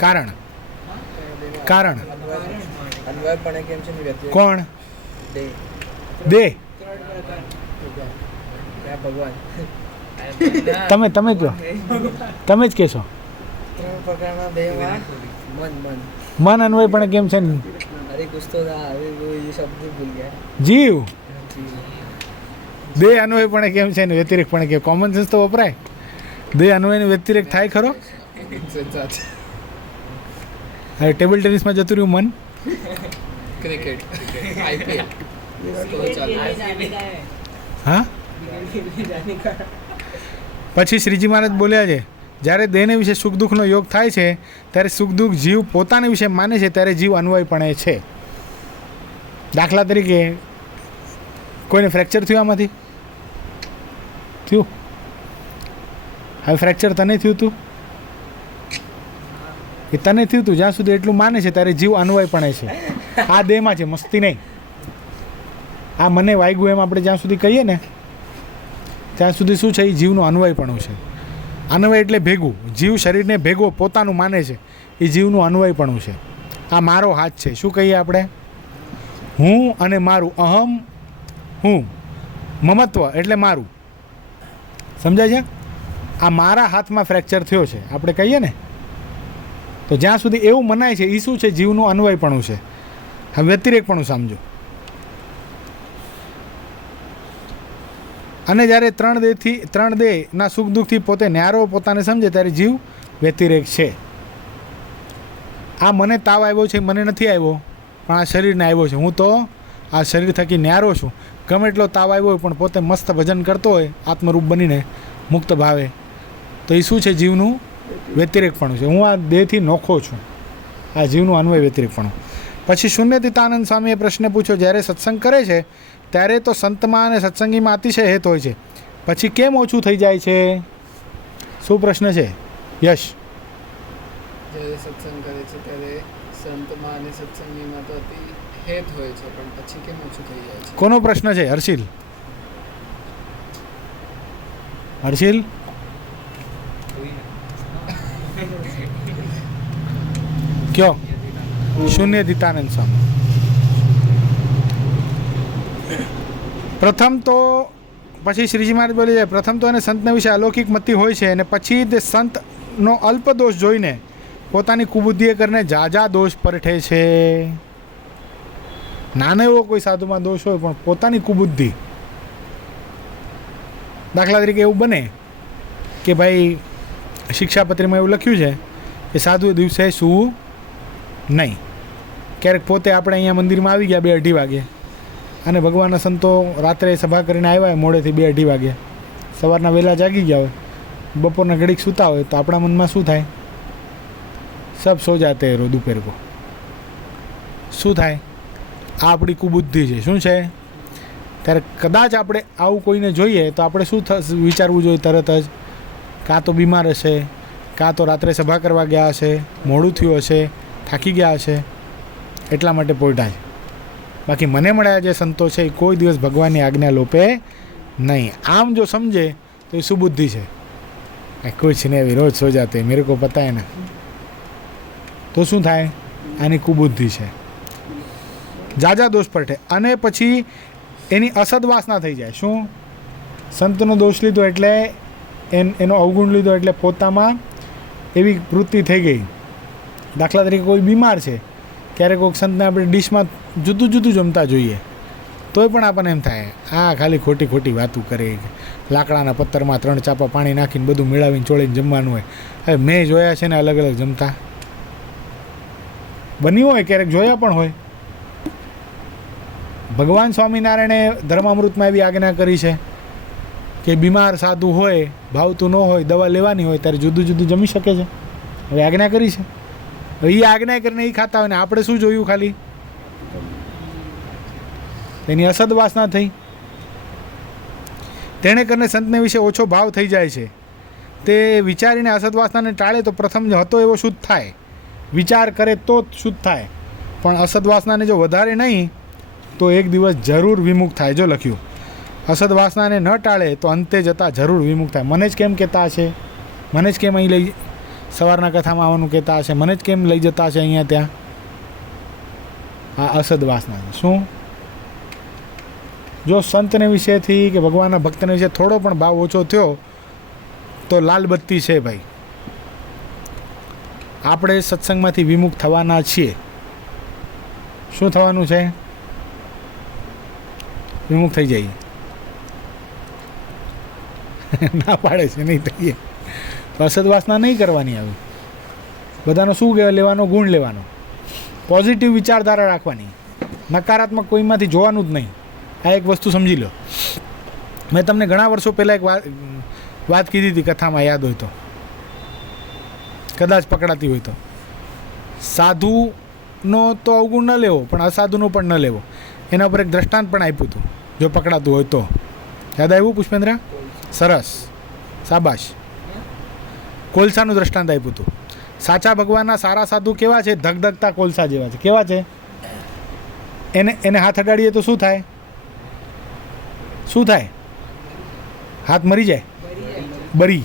કારણ. કારણ અન્વયપણે કેમ છે ને વ્યતિરેક કોણ? દેહ. દેહ. ભગવાન. તમે કહો, તમે જ કહેશો. 3 પ્રકારના દેહમાં મન મન અન્વયપણે કેમ છે ને? અરે કુછ તો था अभी वो ये शब्द भूल गया. જીવ. દેહ અન્વયપણે કેમ છે ને વ્યતિરેકપણે કેમ? કોમન સેન્સ તો વપરાય. દેહ અન્વયને વ્યતિરેક થાય ખરો? હવે ટેબલ ટેનિસમાં જતું રહ્યું મન. Cricket, IPL. હા. પછી શ્રીજી મહારાજ બોલ્યા છે, જ્યારે દેહને વિશે સુખ દુઃખનો યોગ થાય છે ત્યારે સુખ દુઃખ જીવ પોતાને વિશે માને છે ત્યારે જીવ અન્વયપણે છે. દાખલા તરીકે કોઈને ફ્રેક્ચર થયું આમાંથી? થયું? હવે ફ્રેક્ચર તને થયું હતું? એ તને થયું હતું જ્યાં સુધી એટલું માને છે ત્યારે જીવ અન્વયપણે છે. આ દેહમાં છે, મસ્તી નહીં. આ મને વાગ્યું એમ આપણે જ્યાં સુધી કહીએ ને ત્યાં સુધી શું છે એ જીવનું અન્વયપણું છે. અન્વય એટલે ભેગું, જીવ શરીરને ભેગો પોતાનું માને છે એ જીવનું અન્વયપણું છે. આ મારો હાથ છે, શું કહીએ આપણે? હું અને મારું, અહમ હું, મમત્વ એટલે મારું. સમજાય છે? આ મારા હાથમાં ફ્રેક્ચર થયો છે આપણે કહીએ ને, તો જ્યાં સુધી એવું મનાય છે એ શું છે? જીવનું અન્વયપણું છે. હવે વ્યતિરેકપણું સમજો. અને જ્યારે ત્રણ દેહના સુખ દુઃખથી પોતે ન્યારો પોતાને સમજે ત્યારે જીવ વ્યતિરેક છે. આ મને તાવ આવ્યો છે, મને નથી આવ્યો, પણ આ શરીરને આવ્યો છે. હું તો આ શરીર થકી ન્યારો છું. ગમે એટલો તાવ આવ્યો હોય પણ પોતે મસ્ત ભજન કરતો હોય આત્મરૂપ બનીને મુક્ત ભાવે, તો એ શું છે? જીવનું વ્યતિરેકપણું છે. હું આ દેહથી નોખો છું. આ જીવનું અન્વય વ્યતિરેકપણું. પછી શૂન્યતીતાનંદ સ્વામીએ પ્રશ્ન પૂછ્યો, જ્યારે સત્સંગ કરે છે ત્યારે તો સંતમાં અને સત્સંગીમાં અતિશય હેત હોય છે, પછી કેમ ઓછું થઈ જાય છે? શું પ્રશ્ન છે યશ? જ્યારે સત્સંગ કરે છે ત્યારે સંતમાં અને સત્સંગીમાં તો અતિ હેત હોય છે, પણ પછી કેમ ઓછું થઈ જાય છે? કોનો પ્રશ્ન છે? હર્ષિલ? હર્ષિલ કયો? શૂન્યતીતાનંદ સ્વામી. પ્રથમ તો પછી શ્રીજી મહારાજ બોલી જાય, પ્રથમ તો એને સંતના વિશે અલૌકિક મતિ હોય છે અને પછી તે સંતનો અલ્પ દોષ જોઈને પોતાની કુબુદ્ધિએ કરીને જાજા દોષ પરઠે છે. નાનો એવો કોઈ સાધુમાં દોષ હોય પણ પોતાની કુબુદ્ધિ. દાખલા તરીકે એવું બને કે ભાઈ શિક્ષાપત્રીમાં એવું લખ્યું છે કે સાધુ દિવસે સૂવું નહીં. ક્યારેક પોતે આપણે અહીંયા મંદિરમાં આવી ગયા 2-2:30 વાગે અને ભગવાનના સંતો રાત્રે સભા કરીને આવ્યા હોય મોડેથી 2-2:30 વાગે, સવારના વહેલા જાગી ગયા હોય, બપોરના ઘડીક સૂતા હોય, તો આપણા મનમાં શું થાય? સબ સો જાતે રો દુપહેર કો. શું થાય? આ આપણી કુબુદ્ધિ છે. શું છે? ત્યારે કદાચ આપણે આવું કોઈને જોઈએ તો આપણે શું વિચારવું જોઈએ તરત જ? કાં તો બીમાર હશે, કાં તો રાત્રે સભા કરવા ગયા હશે, મોડું થયું હશે, થાકી ગયા હશે, એટલા માટે પોઈટા છે. બાકી મને મળ્યા જે સંતો છે એ કોઈ દિવસ ભગવાનની આજ્ઞા લોપે નહીં. આમ જો સમજે તો એ સુબુદ્ધિ છે. કુછ નહીં, અભી રોજ સો જાતે મેરે કો પતા હે ના. તો શું થાય? આની કુબુદ્ધિ છે. જાજા દોષ પરઠે. અને પછી એની અસદવાસના થઈ જાય. શું? સંતનો દોષ લીધો એટલે એનો અવગુણ લીધો એટલે પોતામાં એવી વૃત્તિ થઈ ગઈ. દાખલા તરીકે કોઈ બીમાર છે, ક્યારેક કોઈક સંતને આપણે ડીશમાં જુદું જુદું જમતા જોઈએ તોય પણ આપણને એમ થાય આ ખાલી ખોટી ખોટી વાતું કરે. લાકડાના પત્તરમાં 3 ચાપા પાણી નાખીને બધું મેળાવીને ચોળીને જમવાનું હોય. હવે મેં જોયા છે ને અલગ અલગ જમતા, બન્યું હોય ક્યારેક, જોયા પણ હોય. ભગવાન સ્વામિનારાયણે ધર્મામૃતમાં એવી આજ્ઞા કરી છે કે બીમાર સાધુ હોય, ભાવતું ન હોય, દવા લેવાની હોય ત્યારે જુદું જુદું જમી શકે છે. હવે આજ્ઞા કરી છે. એ આજ્ઞા કરીને એ ખાતા હોય ને આપણે શું જોયું? ખાલી એની અસદવાસના થઈ. તેણે કરીને સંતને વિશે ઓછો ભાવ થઈ જાય છે. તે વિચારીને અસદવાસનાને ટાળે તો પ્રથમ હતો એવો શુદ્ધ થાય. વિચાર કરે તો શુદ્ધ થાય, પણ અસદવાસનાને જો વધારે નહીં તો એક દિવસ જરૂર વિમુખ થાય. જો લખ્યું, અસદવાસનાને ન ટાળે તો અંતે જતાં જરૂર વિમુખ થાય. મને જ કેમ કહેતા હશે? મને જ કેમ અહીં લઈ સવારના કથામાં આવવાનું કહેતા હશે? મને જ કેમ લઈ જતા હશે અહીંયા ત્યાં? આ અસદવાસના છે. શું? જો સંતને વિશેથી કે ભગવાનના ભક્તને વિશે થોડો પણ ભાવ ઓછો થયો તો લાલ બત્તી છે ભાઈ. આપણે સત્સંગમાંથી વિમુખ થવાના છીએ. શું થવાનું છે? વિમુખ થઈ જઈએ. ના પાડે છે નહીં થઈએ તો અસદવાસના નહીં કરવાની. આવી બધાનો શું લેવાનો? ગુણ લેવાનો, પોઝિટિવ વિચારધારા રાખવાની, નકારાત્મક કોઈમાંથી જોવાનું જ નહીં. આ એક વસ્તુ સમજી લો. મેં તમને ઘણા વર્ષો પહેલાં એક વાત કીધી હતી કથામાં, યાદ હોય તો, કદાચ પકડાતી હોય તો. સાધુનો તો અવગુણ ન લેવો પણ અસાધુનો પણ ન લેવો. એના ઉપર એક દ્રષ્ટાંત પણ આપ્યું હતું, જો પકડાતું હોય તો. યાદ આવ્યું પુષ્પેન્દ્ર? સરસ, શાબાશ. કોલસાનું દ્રષ્ટાંત આપ્યું હતું. સાચા ભગવાનના સારા સાધુ કેવા છે? ધગધગતા કોલસા જેવા છે. કેવા છે? એને હાથ અડાડીએ તો શું થાય? શું થાય? હાથ મરી જાય, બળી,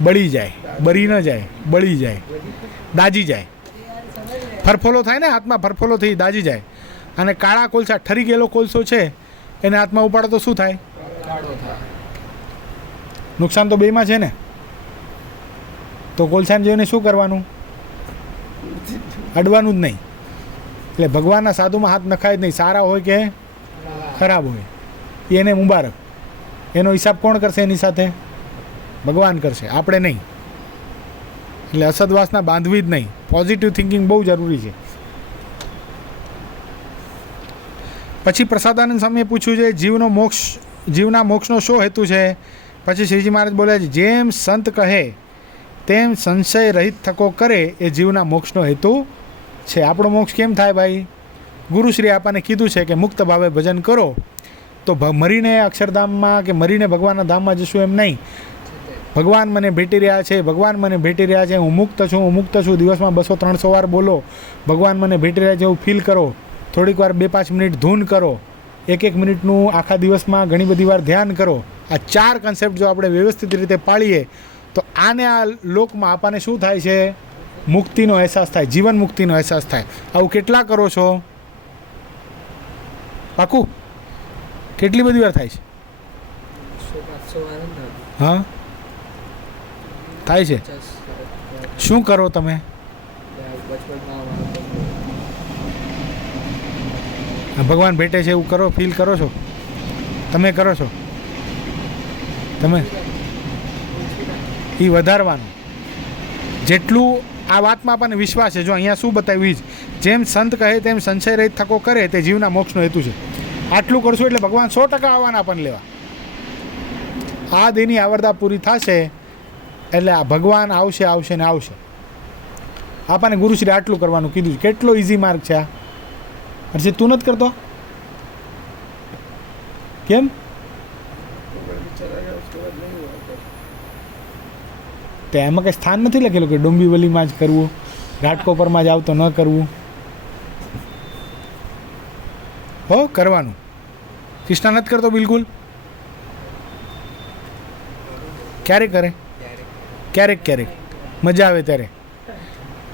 બળી જાય, બળી ન જાય, બળી જાય, દાજી જાય. ફરફોલો થાય ને હાથમાં, ફરફોલો થઈ દાજી જાય. અને કાળા કોલસા, ઠરી ગયેલો કોલસો છે એને હાથમાં ઉપાડો તો શું થાય? નુકસાન તો બેમાં છે ને. તો કોલસાને જોઈને શું કરવાનું? અડવાનું જ નહીં. એટલે ભગવાનના સાધુમાં હાથ નખાય જ નહીં, સારા હોય કે ખરાબ હોય, એને મુબારક. એનો હિસાબ કોણ કરશે એની સાથે? ભગવાન કરશે, આપણે નહીં. એટલે અસદવાસના બાંધવી જ નહીં. પોઝિટિવ થિંકિંગ બહુ જરૂરી છે. પછી પ્રસાદાનંદ સ્વામીએ પૂછ્યું છે જીવના મોક્ષનો શું હેતુ છે? પછી શ્રીજી મહારાજ બોલે છે જેમ સંત કહે તેમ સંશય રહિત થકો કરે એ જીવના મોક્ષનો હેતુ છે. આપણો મોક્ષ કેમ થાય ભાઈ? ગુરુશ્રી આપણને કીધું છે કે મુક્ત ભાવે ભજન કરો તો મરીને અક્ષરધામમાં કે મરીને ભગવાનના ધામમાં જશું એમ નહીં. ભગવાન મને ભેટી રહ્યા છે, ભગવાન મને ભેટી રહ્યા છે, હું મુક્ત છું, હું મુક્ત છું. દિવસમાં 200-300 વાર બોલો ભગવાન મને ભેટી રહ્યા છે એવું ફીલ કરો. થોડીક વાર 2-5 મિનિટ ધૂન કરો. 1-1 મિનિટનું આખા દિવસમાં ઘણી બધી વાર ધ્યાન કરો. આ 4 કન્સેપ્ટ જો આપણે વ્યવસ્થિત રીતે પાળીએ તો આને આ લોકમાં આપણને શું થાય છે? મુક્તિનો અહેસાસ થાય, જીવન મુક્તિનો અહેસાસ થાય. આવું કેટલા કરો છો? પાકું? કેટલી બધી વાર થાય છે? 100-500 વાર ને હા થાય છે. શું કરો તમે? ભગવાન ભેટે છે એવું કરો, ફીલ કરો છો? તમે કરો છો? તમે એ વધારવાનું જેટલું આ વાતમાં આપણને વિશ્વાસ છે. જો અહીંયા શું બતાવ્યું છે, જેમ સંત કહે તેમ સંશય રહિત થકો કરે તે જીવના મોક્ષનો હેતુ છે. આટલું કરશું એટલે ભગવાન 100% આવવાના આપણને લેવા. આ દેહની આવરદા પૂરી થશે એટલે આ ભગવાન આવશે, આવશે ને આવશે. આપણને ગુરુશ્રી આટલું કરવાનું કીધું છે. કેટલો ઇઝી માર્ગ છે આ. હર્ષિત તું નથી કરતો કેમ? તો એમાં કંઈ સ્થાન નથી લખેલું કે ડોંબીવલીમાં જ કરવું, ઘાટકોપરમાં જ આવતો ન કરવું. હો કરવાનું. કૃષ્ણ નથી કરતો બિલકુલ. ક્યારેક કરે, ક્યારેક ક્યારેક મજા આવે ત્યારે.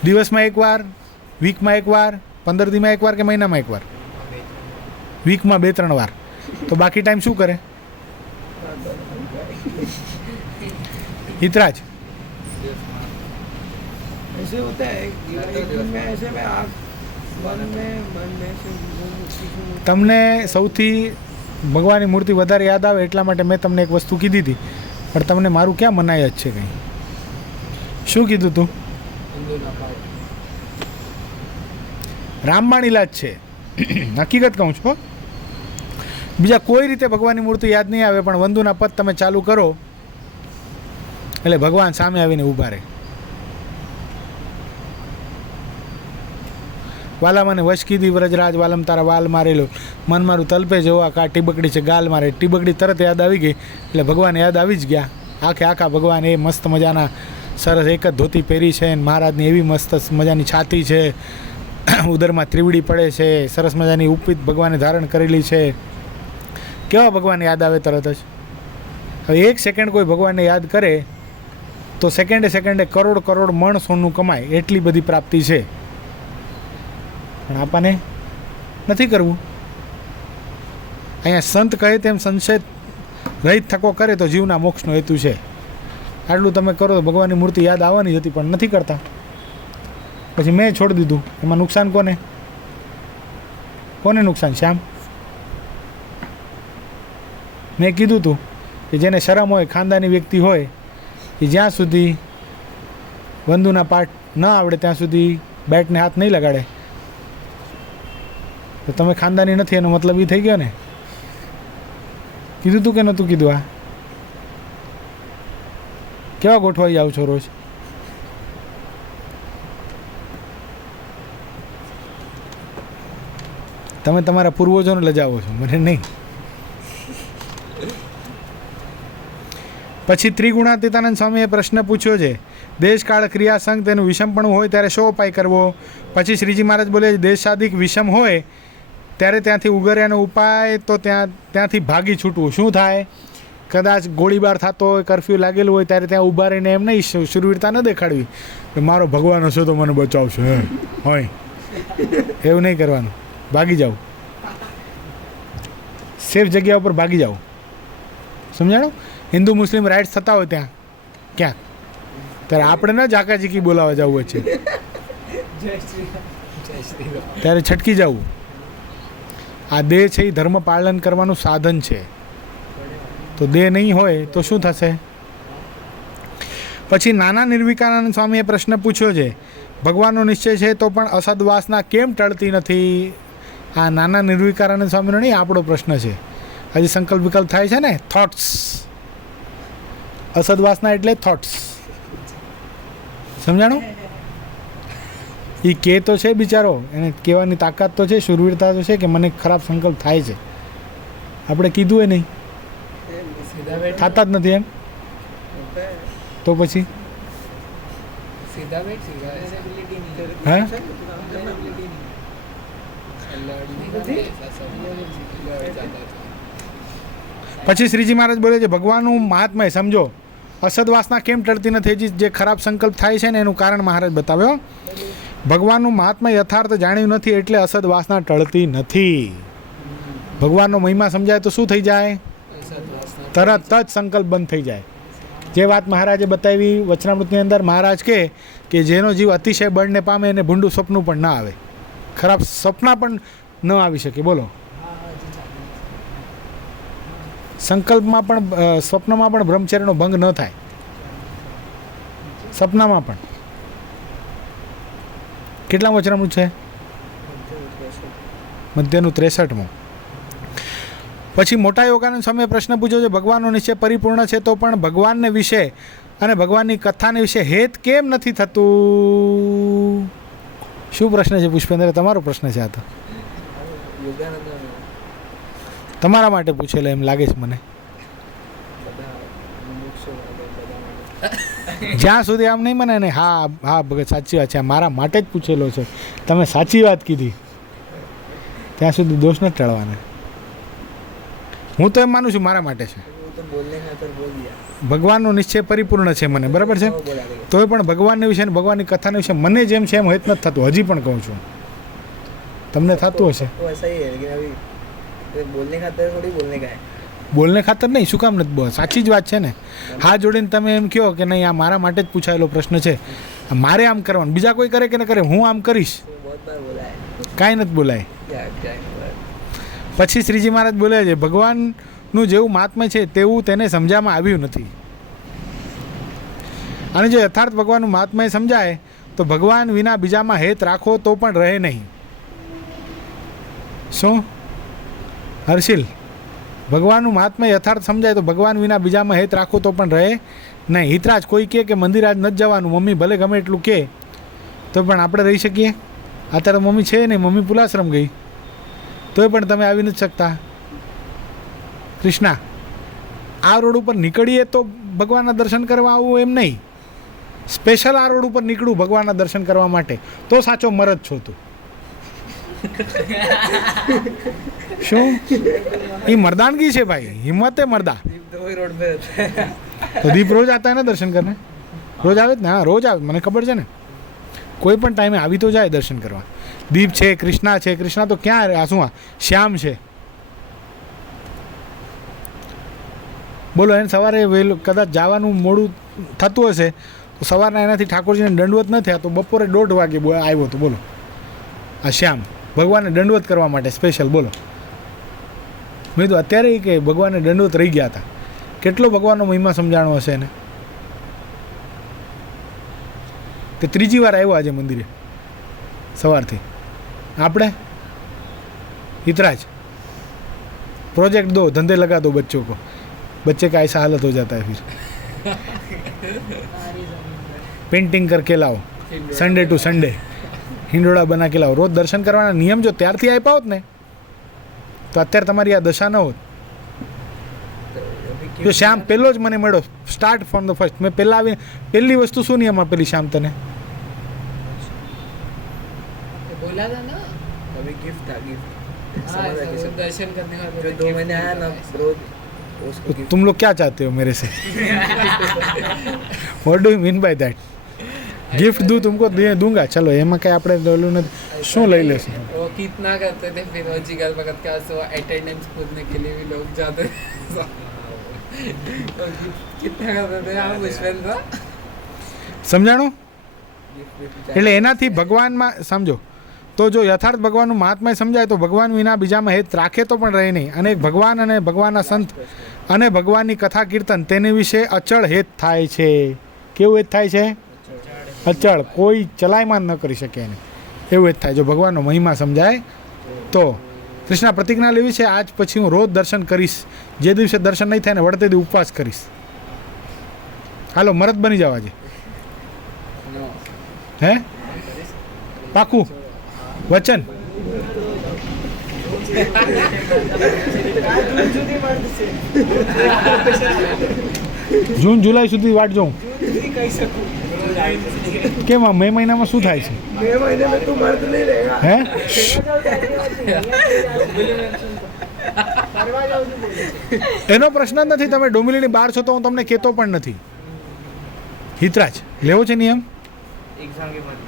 દિવસમાં 1 વાર, વીકમાં 1 વાર, 15 દીમાં 1 વાર કે મહિનામાં 1 વાર? વીકમાં 2-3 વાર. તો બાકી ટાઈમ શું કરે? હિતરાજ ऐसे होता है एक दिन में ऐसे में आँख बंद में से તમને સૌથી ભગવાનની મૂર્તિ વધારે યાદ આવે એટલા માટે મેં તમને એક વસ્તુ કીધી હતી, પણ તમને મારું ક્યાં મનાય જ છે કંઈ? શું કીધું તું? રામબાણ ઇલાજ છે, હકીકત કહું છું. બીજા કોઈ રીતે ભગવાનની મૂર્તિ યાદ નહીં આવે, પણ વંદુના પદ તમે ચાલુ કરો એટલે ભગવાન સામે આવીને ઊભા રહે. વાલા મને વશ કીધી વ્રજરાજ વાલમ તારા વાલ મારેલો, મન મારું તલપે જોવા કા ટીબકડી છે ગાલ મારે. ટીબકડી તરત યાદ આવી ગઈ એટલે ભગવાન યાદ આવી જ ગયા. આખા ભગવાન એ મસ્ત મજાના સરસ એક જ ધોતી પહેરી છે, મહારાજની એવી મસ્ત મજાની છાતી છે, ઉદરમાં ત્રિવડી પડે છે, સરસ મજાની ઉપીત ભગવાને ધારણ કરેલી છે. કેવા ભગવાન યાદ આવે તરત જ. હવે 1 સેકન્ડ કોઈ ભગવાનને યાદ કરે તો સેકન્ડે કરોડ મણ સોનું કમાય, એટલી બધી પ્રાપ્તિ છે. પણ આપણને નથી કરવું. અહીંયા સંત કહે તેમ સંશય રહિત થકો કરે તો જીવના મોક્ષનો હેતુ છે. આટલું તમે કરો તો ભગવાનની મૂર્તિ યાદ આવવાની હતી, પણ નથી કરતા. પછી મેં છોડી દીધું. એમાં નુકસાન કોને? કોને નુકસાન? શ્યામ. મેં કીધું હતું કે જેને શરમ હોય, ખાનદાની વ્યક્તિ હોય, એ જ્યાં સુધી વંદુના પાઠ ન આવડે ત્યાં સુધી બેટને હાથ નહીં લગાડે. તો તમે ખાનદાની નથી એનો મતલબ એ થઈ ગયો ને. કીધું તું કે નહોતું કીધું? આ કેવા ગોઠવાઈ જાવ છો રોજ? તમે તમારા પૂર્વજોને લજાવો છો, મને નહીં. પછી ત્રિગુણાતીતાનંદ સ્વામીએ પ્રશ્ન પૂછ્યો છે, દેશકાળ ક્રિયા સંગ તેનું વિષમપણું હોય ત્યારે શો ઉપાય કરવો? પછી શ્રીજી મહારાજ બોલે દેશાદિક વિષમ હોય ત્યારે ત્યાંથી ઉગર્યાનો ઉપાય તો ત્યાંથી ભાગી છૂટવું. શું થાય? કદાચ ગોળીબાર થતો હોય, કરફ્યુ લાગેલું હોય ત્યારે ત્યાં ઊભા રહીને એમ નહીં શૂરવીરતા ન દેખાડવી કે મારો ભગવાન હશે તો મને બચાવશે હોય, એવું નહીં કરવાનું. ભાગી જાવ, સેફ જગ્યા ઉપર ભાગી જાવ. સમજાણું? હિન્દુ મુસ્લિમ રાઇટ્સ થતા હોય ત્યાં ક્યાંક, ત્યારે આપણે ન ઝાકાઝીકી બોલાવા જવું છે, ત્યારે છટકી જવું. આ દેહ છે એ ધર્મ પાલન કરવાનું સાધન છે, તો દેહ નહીં હોય તો શું થશે? પછી નાના નિર્વિકાનંદ સ્વામીએ પ્રશ્ન પૂછ્યો છે, ભગવાનનો નિશ્ચય છે તો પણ અસદવાસના કેમ ટળતી નથી? આ નાના નિર્વિકાનંદ સ્વામીનો નહીં, આપણો પ્રશ્ન છે. હજી સંકલ્પ વિકલ્પ થાય છે ને, થોટ્સ. અસદવાસના એટલે થોટ્સ. સમજાણું? એ કે તો છે બિચારો, એને કહેવાની તાકાત તો છે, શૂરવીરતા તો છે કે મને ખરાબ સંકલ્પ થાય છે. આપણે કીધું એ નહીં, થતા જ નથી એમ, તો પછી सीधा बैठ सीधा ऐसे હે પછી શ્રીજી મહારાજ બોલે છે ભગવાનનું મહાત્મય સમજો. અસદવાસના કેમ ટળતી નથી? જે ખરાબ સંકલ્પ થાય છે ને એનું કારણ મહારાજ બતાવ્યો. ભગવાનનું મહાત્મય યથાર્થ જાણ્યું નથી એટલે અસદવાસના ટળતી નથી. ભગવાનનો મહિમા સમજાય તો શું થઈ જાય? તરત જ સંકલ્પ બંધ થઈ જાય. જે વાત મહારાજે બતાવી વચનામૃતની અંદર, મહારાજ કે જેનો જીવ અતિશય બળને પામે એને ભૂંડું સપનું પણ ના આવે, ખરાબ સપના પણ ન આવી શકે. બોલો, સંકલ્પમાં પણ સ્વપ્નમાં પણ બ્રહ્મચર્યનો ભંગ ન થાય, સપનામાં પણ. કેટલા વચનામૃત છે? મધ્યનું 63મું. પછી મોટા યોગાનંદ સ્વામીએ પ્રશ્ન પૂછ્યો છે, ભગવાનનો નિશ્ચય પરિપૂર્ણ છે તો પણ ભગવાનને વિશે અને ભગવાનની કથાને વિશે હેત કેમ નથી થતું? શું પ્રશ્ન છે પુષ્પેન્દ્ર? તમારો પ્રશ્ન છે આ તો, તમારા માટે પૂછેલો એમ લાગે છે મને. જ્યાં સુધી આમ નહીં મને ને હા હા ભગત સાચી વાત છે, મારા માટે જ પૂછેલો છે, તમે સાચી વાત કીધી, ત્યાં સુધી દોષ નથી ટાળવાના. હું તો એમ માનું છું મારા માટે છે. ભગવાનનો નિશ્ચય પરિપૂર્ણ છે મને, બરાબર છે, તોય પણ ભગવાનને વિશે અને ભગવાનની કથાને વિશે મને જેમ છે એમ હેત નથી થતું. હજી પણ કહું છું, તમને થતું હશે. બોલને ખાતર નહીં, શું કામ નથી? સાચી જ વાત છે ને. હા જોડીને તમે એમ કહો કે નહીં આ મારા માટે જ પૂછાયેલો પ્રશ્ન છે, મારે આમ કરવાનું, બીજા કોઈ કરે કે ન કરે હું આમ કરીશ, કાંઈ નથી બોલાય. પછી શ્રીજી મહારાજ બોલે છે ભગવાનનું જેવું મહાત્મ્ય છે તેવું તેને સમજાવવામાં આવ્યું નથી. અને જો યથાર્થ ભગવાનનું મહાત્મ્ય સમજાય તો ભગવાન વિના બીજામાં હેત રાખો તો પણ રહે નહીં. શું હર્ષિલ? ભગવાનનું મહાત્મ્ય યથાર્થ સમજાય તો ભગવાન વિના બીજામાં હેત રાખો તો પણ રહે નહીં. હિતરાજ કોઈ કહે કે મંદિર આજ નથી જવાનું, મમ્મી ભલે ગમે એટલું કહે તો પણ આપણે રહી શકીએ? અત્યારે મમ્મી છે નહીં, મમ્મી પુલાશ્રમ ગઈ, તોય પણ તમે આવી નથી શકતા. કૃષ્ણા, આ રોડ ઉપર નીકળીએ તો ભગવાનના દર્શન કરવા આવું એમ નહીં, સ્પેશિયલ આ રોડ ઉપર નીકળું ભગવાનના દર્શન કરવા માટે, તો સાચો મરદ છો તું. શું એ મर्दानगी છે ભાઈ, હિંમત है मर्दा. તો દીપ રોજ आता है ना दर्शन करने? રોજ આવે જ ને? હા રોજ આવે, મને ખબર છે ને. કોઈ પણ ટાઈમે આવી તો જાય દર્શન કરવા. દીપ છે, કૃષ્ણા છે. કૃષ્ણા તો ક્યાં આ શું શ્યામ છે. બોલો, એને સવારે વહેલું કદાચ જવાનું મોડું થતું હશે તો સવારના એનાથી ઠાકોરજીને દંડવત ન થયા તો બપોરે 1:30 વાગે આવ્યો હતો. બોલો, આ શ્યામ ભગવાનને દંડવત કરવા માટે સ્પેશિયલ. બોલો, મેં તો અત્યારે કે ભગવાનને દંડવત રહી ગયા હતા. કેટલો ભગવાનનો મહિમા સમજાણો હશે એને કે ત્રીજી વાર આવ્યો આજે મંદિરે સવારથી. આપણે हितराज प्रोजेक्ट दो, धंधे लगा दो बच्चों को, बच्चे का ऐसा हालत हो जाता है फिर. पेंटिंग करके लाओ, संडे टू संडे हिंडोड़ा बना के लाओ. रोज दर्शन करवाना नियम जो ત્યારથી આપ્યા હોત ને તો અત્યારે તમારી આ દશા ન હોત. જો શ્યામ પહેલો જ મને મળ્યો, સ્ટાર્ટ ફ્રોમ ધ ફર્સ્ટ, મેં પહેલાં આવીને પહેલી વસ્તુ શું નિયમ આપેલી શ્યામ તને? बोला था ना अभी गिफ्ट था, गिफ्ट हाँ, दर्शन करने का जो 2 महीने आया ना रोज उसको तो तुम लोग क्या चाहते हो मेरे से? What do you mean by that? Gift दूँ तुमको दूंगा, चलो એમાં કઈ આપણે ડોલું નથી, શું લઈ લેશું? वो कितना करते थे फिर वो जिगर भगत का सो अटेंडेंस पूछने के लिए भी लोग जाते थे और कितना करते थे आप पुष्पेंद्र? સમજાણું? એટલે એનાથી ભગવાનમાં સમજો તો જો યથાર્થ ભગવાનનું મહાત્મય સમજાય તો ભગવાન વિના બીજામાં હેત રાખે તો પણ રહે નહીં, અને ભગવાન અને ભગવાનના સંત અને ભગવાનની કથા કીર્તન તેની વિશે અચળ હેત થાય છે. કેવું હેત થાય છે? અચળ, કોઈ ચલાયમાન ન કરી શકે એને, એવું હેત થાય જો ભગવાનનો મહિમા સમજાય તો. કૃષ્ણ પ્રતિજ્ઞા લેવી છે, આજ પછી હું રોજ દર્શન કરીશ, જે દિવસે દર્શન નહીં થાય ને વળતે દી ઉપવાસ કરીશ. હાલો મરદ બની જવા છે. હે પાકું વચન? જૂન જુલાઈ સુધી વાટ જોઉં. કેમ આ મે મહિનામાં શું થાય છે? मई महीने में तू मर्द नहीं रहेगा. હે એનો પ્રશ્ન જ નથી. તમે ડોમિલીની બહાર છો તો હું તમને કહેતો પણ નથી. હિતરાજ લેવો છે નિયમ? एग्जाम के बाद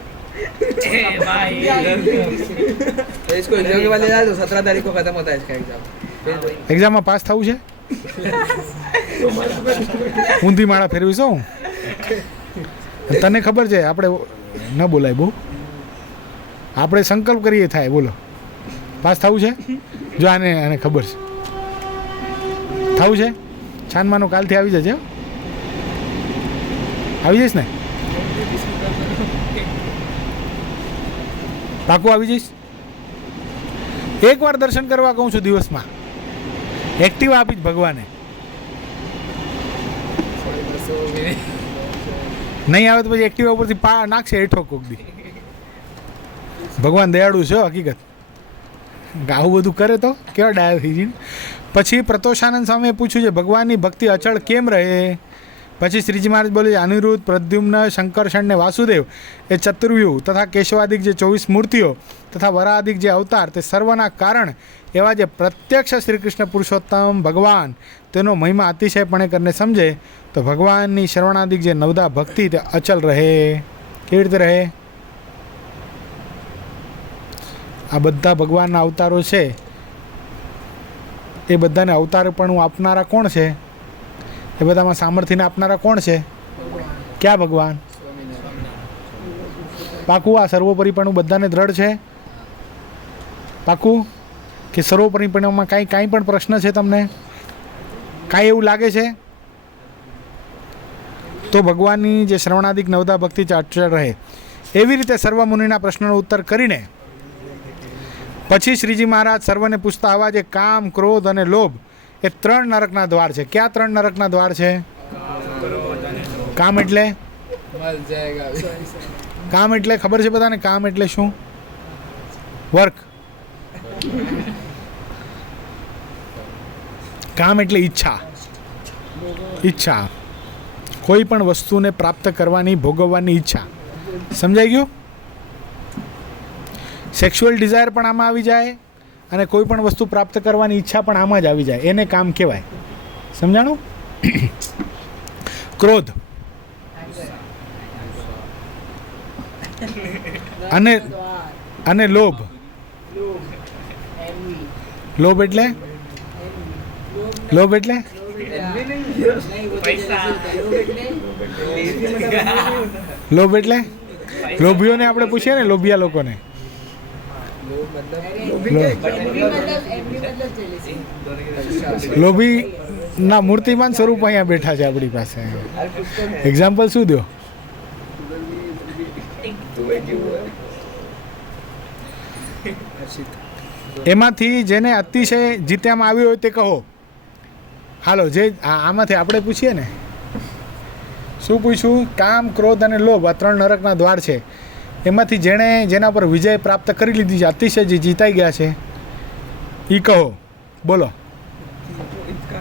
तो इसको एग्जाम के बाद ले जाए तो 17 तारीख को खत्म होता है इसका एग्जाम. એક્ઝામમાં પાસ થવું છે? ઊંધી માળા ફેરવીશો હું? તને ખબર છે આપણે ન બોલાય બહુ, આપણે સંકલ્પ કરીએ થાય. બોલો પાસ થવું છે? જો આને ખબર છે થવું છે. છાનમાનું કાલથી આવી જશે, આવી જઈશ ને? પાકું આવી જઈશ. એકવાર દર્શન કરવા કહું છું દિવસમાં, એક્ટિવા આપી જ ભગવાને. નહીં આવે તો પછી એક્ટિવા ઉપરથી નાખશે હેઠો કોક દી. ભગવાન દયાળુ છે હકીકત. આવું બધું કરે તો કેવા ડાયા થઈ જઈને. પછી પ્રતોષાનંદ સ્વામીએ પૂછ્યું છે ભગવાનની ભક્તિ અચળ કેમ રહે? પછી શ્રીજી મહારાજ બોલે અનિરુદ્ધ, પ્રદ્યુમ્ન, શંકરષણ ને વાસુદેવ એ ચતુર્વ્યૂહ તથા કેશવાદિક જે 24 મૂર્તિઓ તથા વરાદિક જે અવતાર તે સર્વના કારણ એવા જે પ્રત્યક્ષ શ્રી કૃષ્ણ પુરુષોત્તમ ભગવાન તેનો મહિમા અતિશયપણે કરીને સમજે તો ભગવાનની શ્રવણાદિક જે નવદા ભક્તિ તે અચલ રહે. કેવી રીતે રહે? આ બધા ભગવાનના અવતારો છે એ બધાને અવતારપણું આપનારા કોણ છે? એ બધામાં સામર્થ્યને આપનારા કોણ છે? ક્યાં ભગવાન? પાકું આ સર્વોપરીપણું બધાને દ્રઢ છે? પાકું કે સર્વોપરીપણુમાં કાંઈ પણ પ્રશ્ન છે તમને? કાંઈ એવું લાગે છે? તો ભગવાનની જે શ્રવણાદિક નવદા ભક્તિ અચળ રહે. એવી રીતે સર્વ મુનિના પ્રશ્નનો ઉત્તર કરીને પછી શ્રીજી મહારાજ સર્વને પૂછતા આવા જે કામ, ક્રોધ અને લોભ એ 3 નરકના દ્વાર છે. ક્યાં 3 નરકના દ્વાર છે? કામ એટલે? मर जाएगा. કામ એટલે ખબર છે બધાને? કામ એટલે શું? વર્ક. કામ એટલે ઈચ્છા. ઈચ્છા, કોઈ પણ વસ્તુને પ્રાપ્ત કરવાની, ભોગવવાની ઈચ્છા. સમજાઈ ગયું? સેક્સ્યુઅલ ડિઝાયર પણ આમાં આવી જાય અને કોઈ પણ વસ્તુ પ્રાપ્ત કરવાની ઈચ્છા પણ આમાં જ આવી જાય. એને કામ કહેવાય. સમજાણું? ક્રોધ અને લોભ. લોભ એટલે? લોભ એટલે લોભ એટલે લોભીઓને આપણે પૂછીએ ને, લોભિયા લોકોને. લોભી ના મૂર્તિમાન સ્વરૂપ અહીંયા બેઠા છે આપણી પાસે. એક્ઝામ્પલ શું દો? એમાંથી જેને અતિશય જીત્યામાં આવ્યો હોય તે કહો. હાલો, જે આમાંથી આપણે પૂછીએ ને, શું પૂછ્યું? કામ, ક્રોધ અને લોભ આ 3 નરકના દ્વાર છે. એમાંથી જેના પર વિજય પ્રાપ્ત કરી લીધી છે, અતિશય જે જીતાઈ ગયા છે એ કહો. બોલો.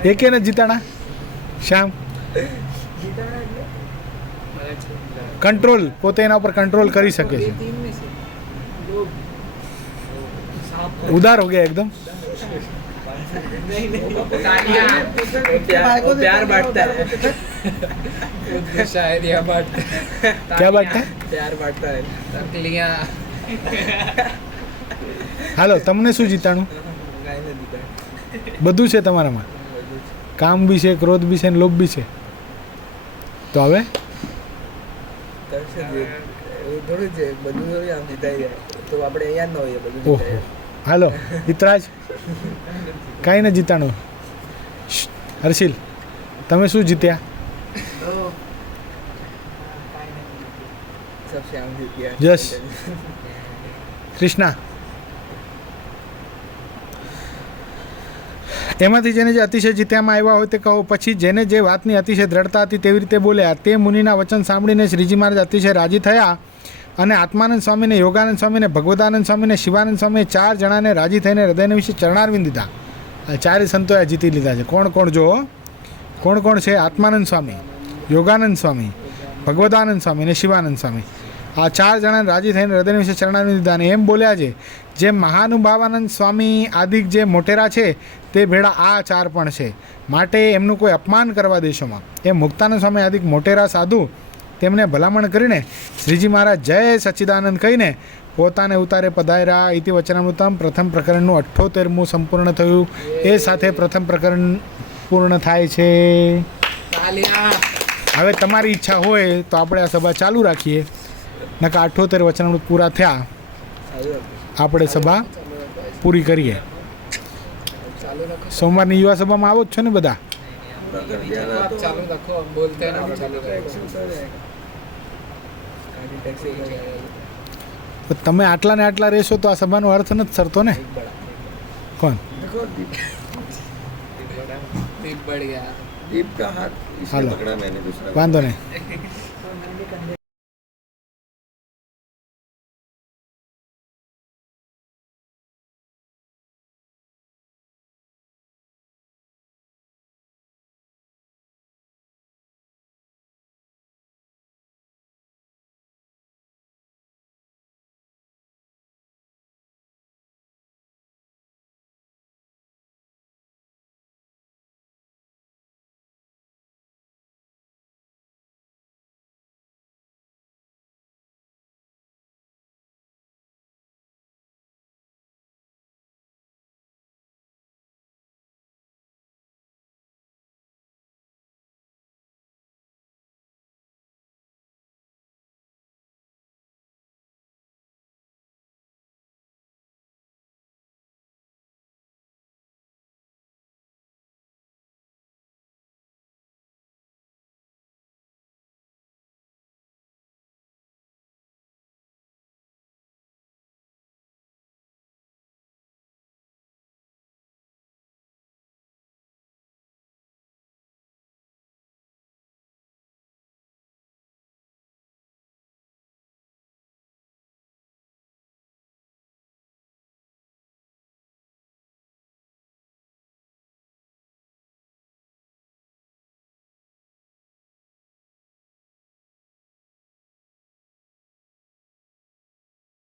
એકે ને જીતાણા? શ્યામ? કંટ્રોલ, પોતે એના ઉપર કંટ્રોલ કરી શકે છે. ઉદાર હો ગયા એકદમ. वो प्यार बांटता है खुद शायरिया बांटता है, क्या बांटता है? प्यार बांटता है तकलियां હાલો તમને શું જીતાણું? गाय ने दीता બધું છે તમારામાં, કામ બી છે, ક્રોધ બી છે ને લોભ બી છે. તો હવે થોડું છે બધું થોડી આમ જીતાઈ જાય તો આપણે અહીંયા જ ન હોઈએ બધું ઓહો હાલો હિતરાજ કાંઈ ન જીતાણું. શ્શ, હર્ષિલ તમે શું જીત્યા? सबसे आम जीत गया यस. કૃષ્ણા એમાંથી જેને જે અતિશય જીત્યામાં આવ્યા હોય તે કહો. પછી જેને જે વાતની અતિશય દ્રઢતા હતી તેવી રીતે બોલ્યા તે મુનિના વચન સાંભળીને શ્રીજી મહારાજ અતિશય રાજી થયા અને આત્માનંદ સ્વામીને, યોગાનંદ સ્વામીને, ભગવદાનંદ સ્વામીને, શિવાનંદ સ્વામીએ 4 જણાને રાજી થઈને હૃદયને વિશે ચરણારવિંદ દીધા. આ 4 સંતોએ જીતી લીધા છે. કોણ કોણ જો કોણ કોણ છે? આત્માનંદ સ્વામી, યોગાનંદ સ્વામી, ભગવદાનંદ સ્વામી અને શિવાનંદ સ્વામી. આ 4 જણાને રાજી થઈને હૃદયને વિશે ચરણારવિંદ દીધા. અને એમ બોલ્યા છે જે મહાનુભાવાનંદ સ્વામી આદિક જે મોટેરા છે તે ભેળા આ 4 પણ છે, માટે એમનું કોઈ અપમાન કરવા દેશોમાં. એ મુક્તાનંદ સ્વામી આદિક મોટેરા સાધુ તેમને ભલામણ કરીને શ્રીજી મહારાજ જય સચ્ચિદાનંદ કહીને પોતાને ઉતારે પધાર્યા. ઇતિ વચનામૃતમ પ્રથમ પ્રકરણનું 78મું સંપૂર્ણ થયું. એ સાથે પ્રથમ પ્રકરણ પૂર્ણ થાય છે. तालियां હવે તમારી ઈચ્છા હોય તો આપણે આ સભા ચાલુ રાખીએ, નકા 78 વચનામૃત પૂરા થયા આપણે સભા પૂરી કરીએ. चालू रखो, સોમવારની યુવા સભામાં આવો જ છો ને બધા? आप चालू रखो, हम बोलते हैं ना चालू रखो. टैक्सी हो जाएगा તો તમે આટલા ને આટલા રહેશો તો આ સભાનો અર્થ નથી સરતો ને. કોણ? देखो दीप दीप बढ़ गया. दीप का हाथ इसने हेलो. पकड़ा, मैंने दूसरा. વાંધો નહીં. तो मैंने कंधे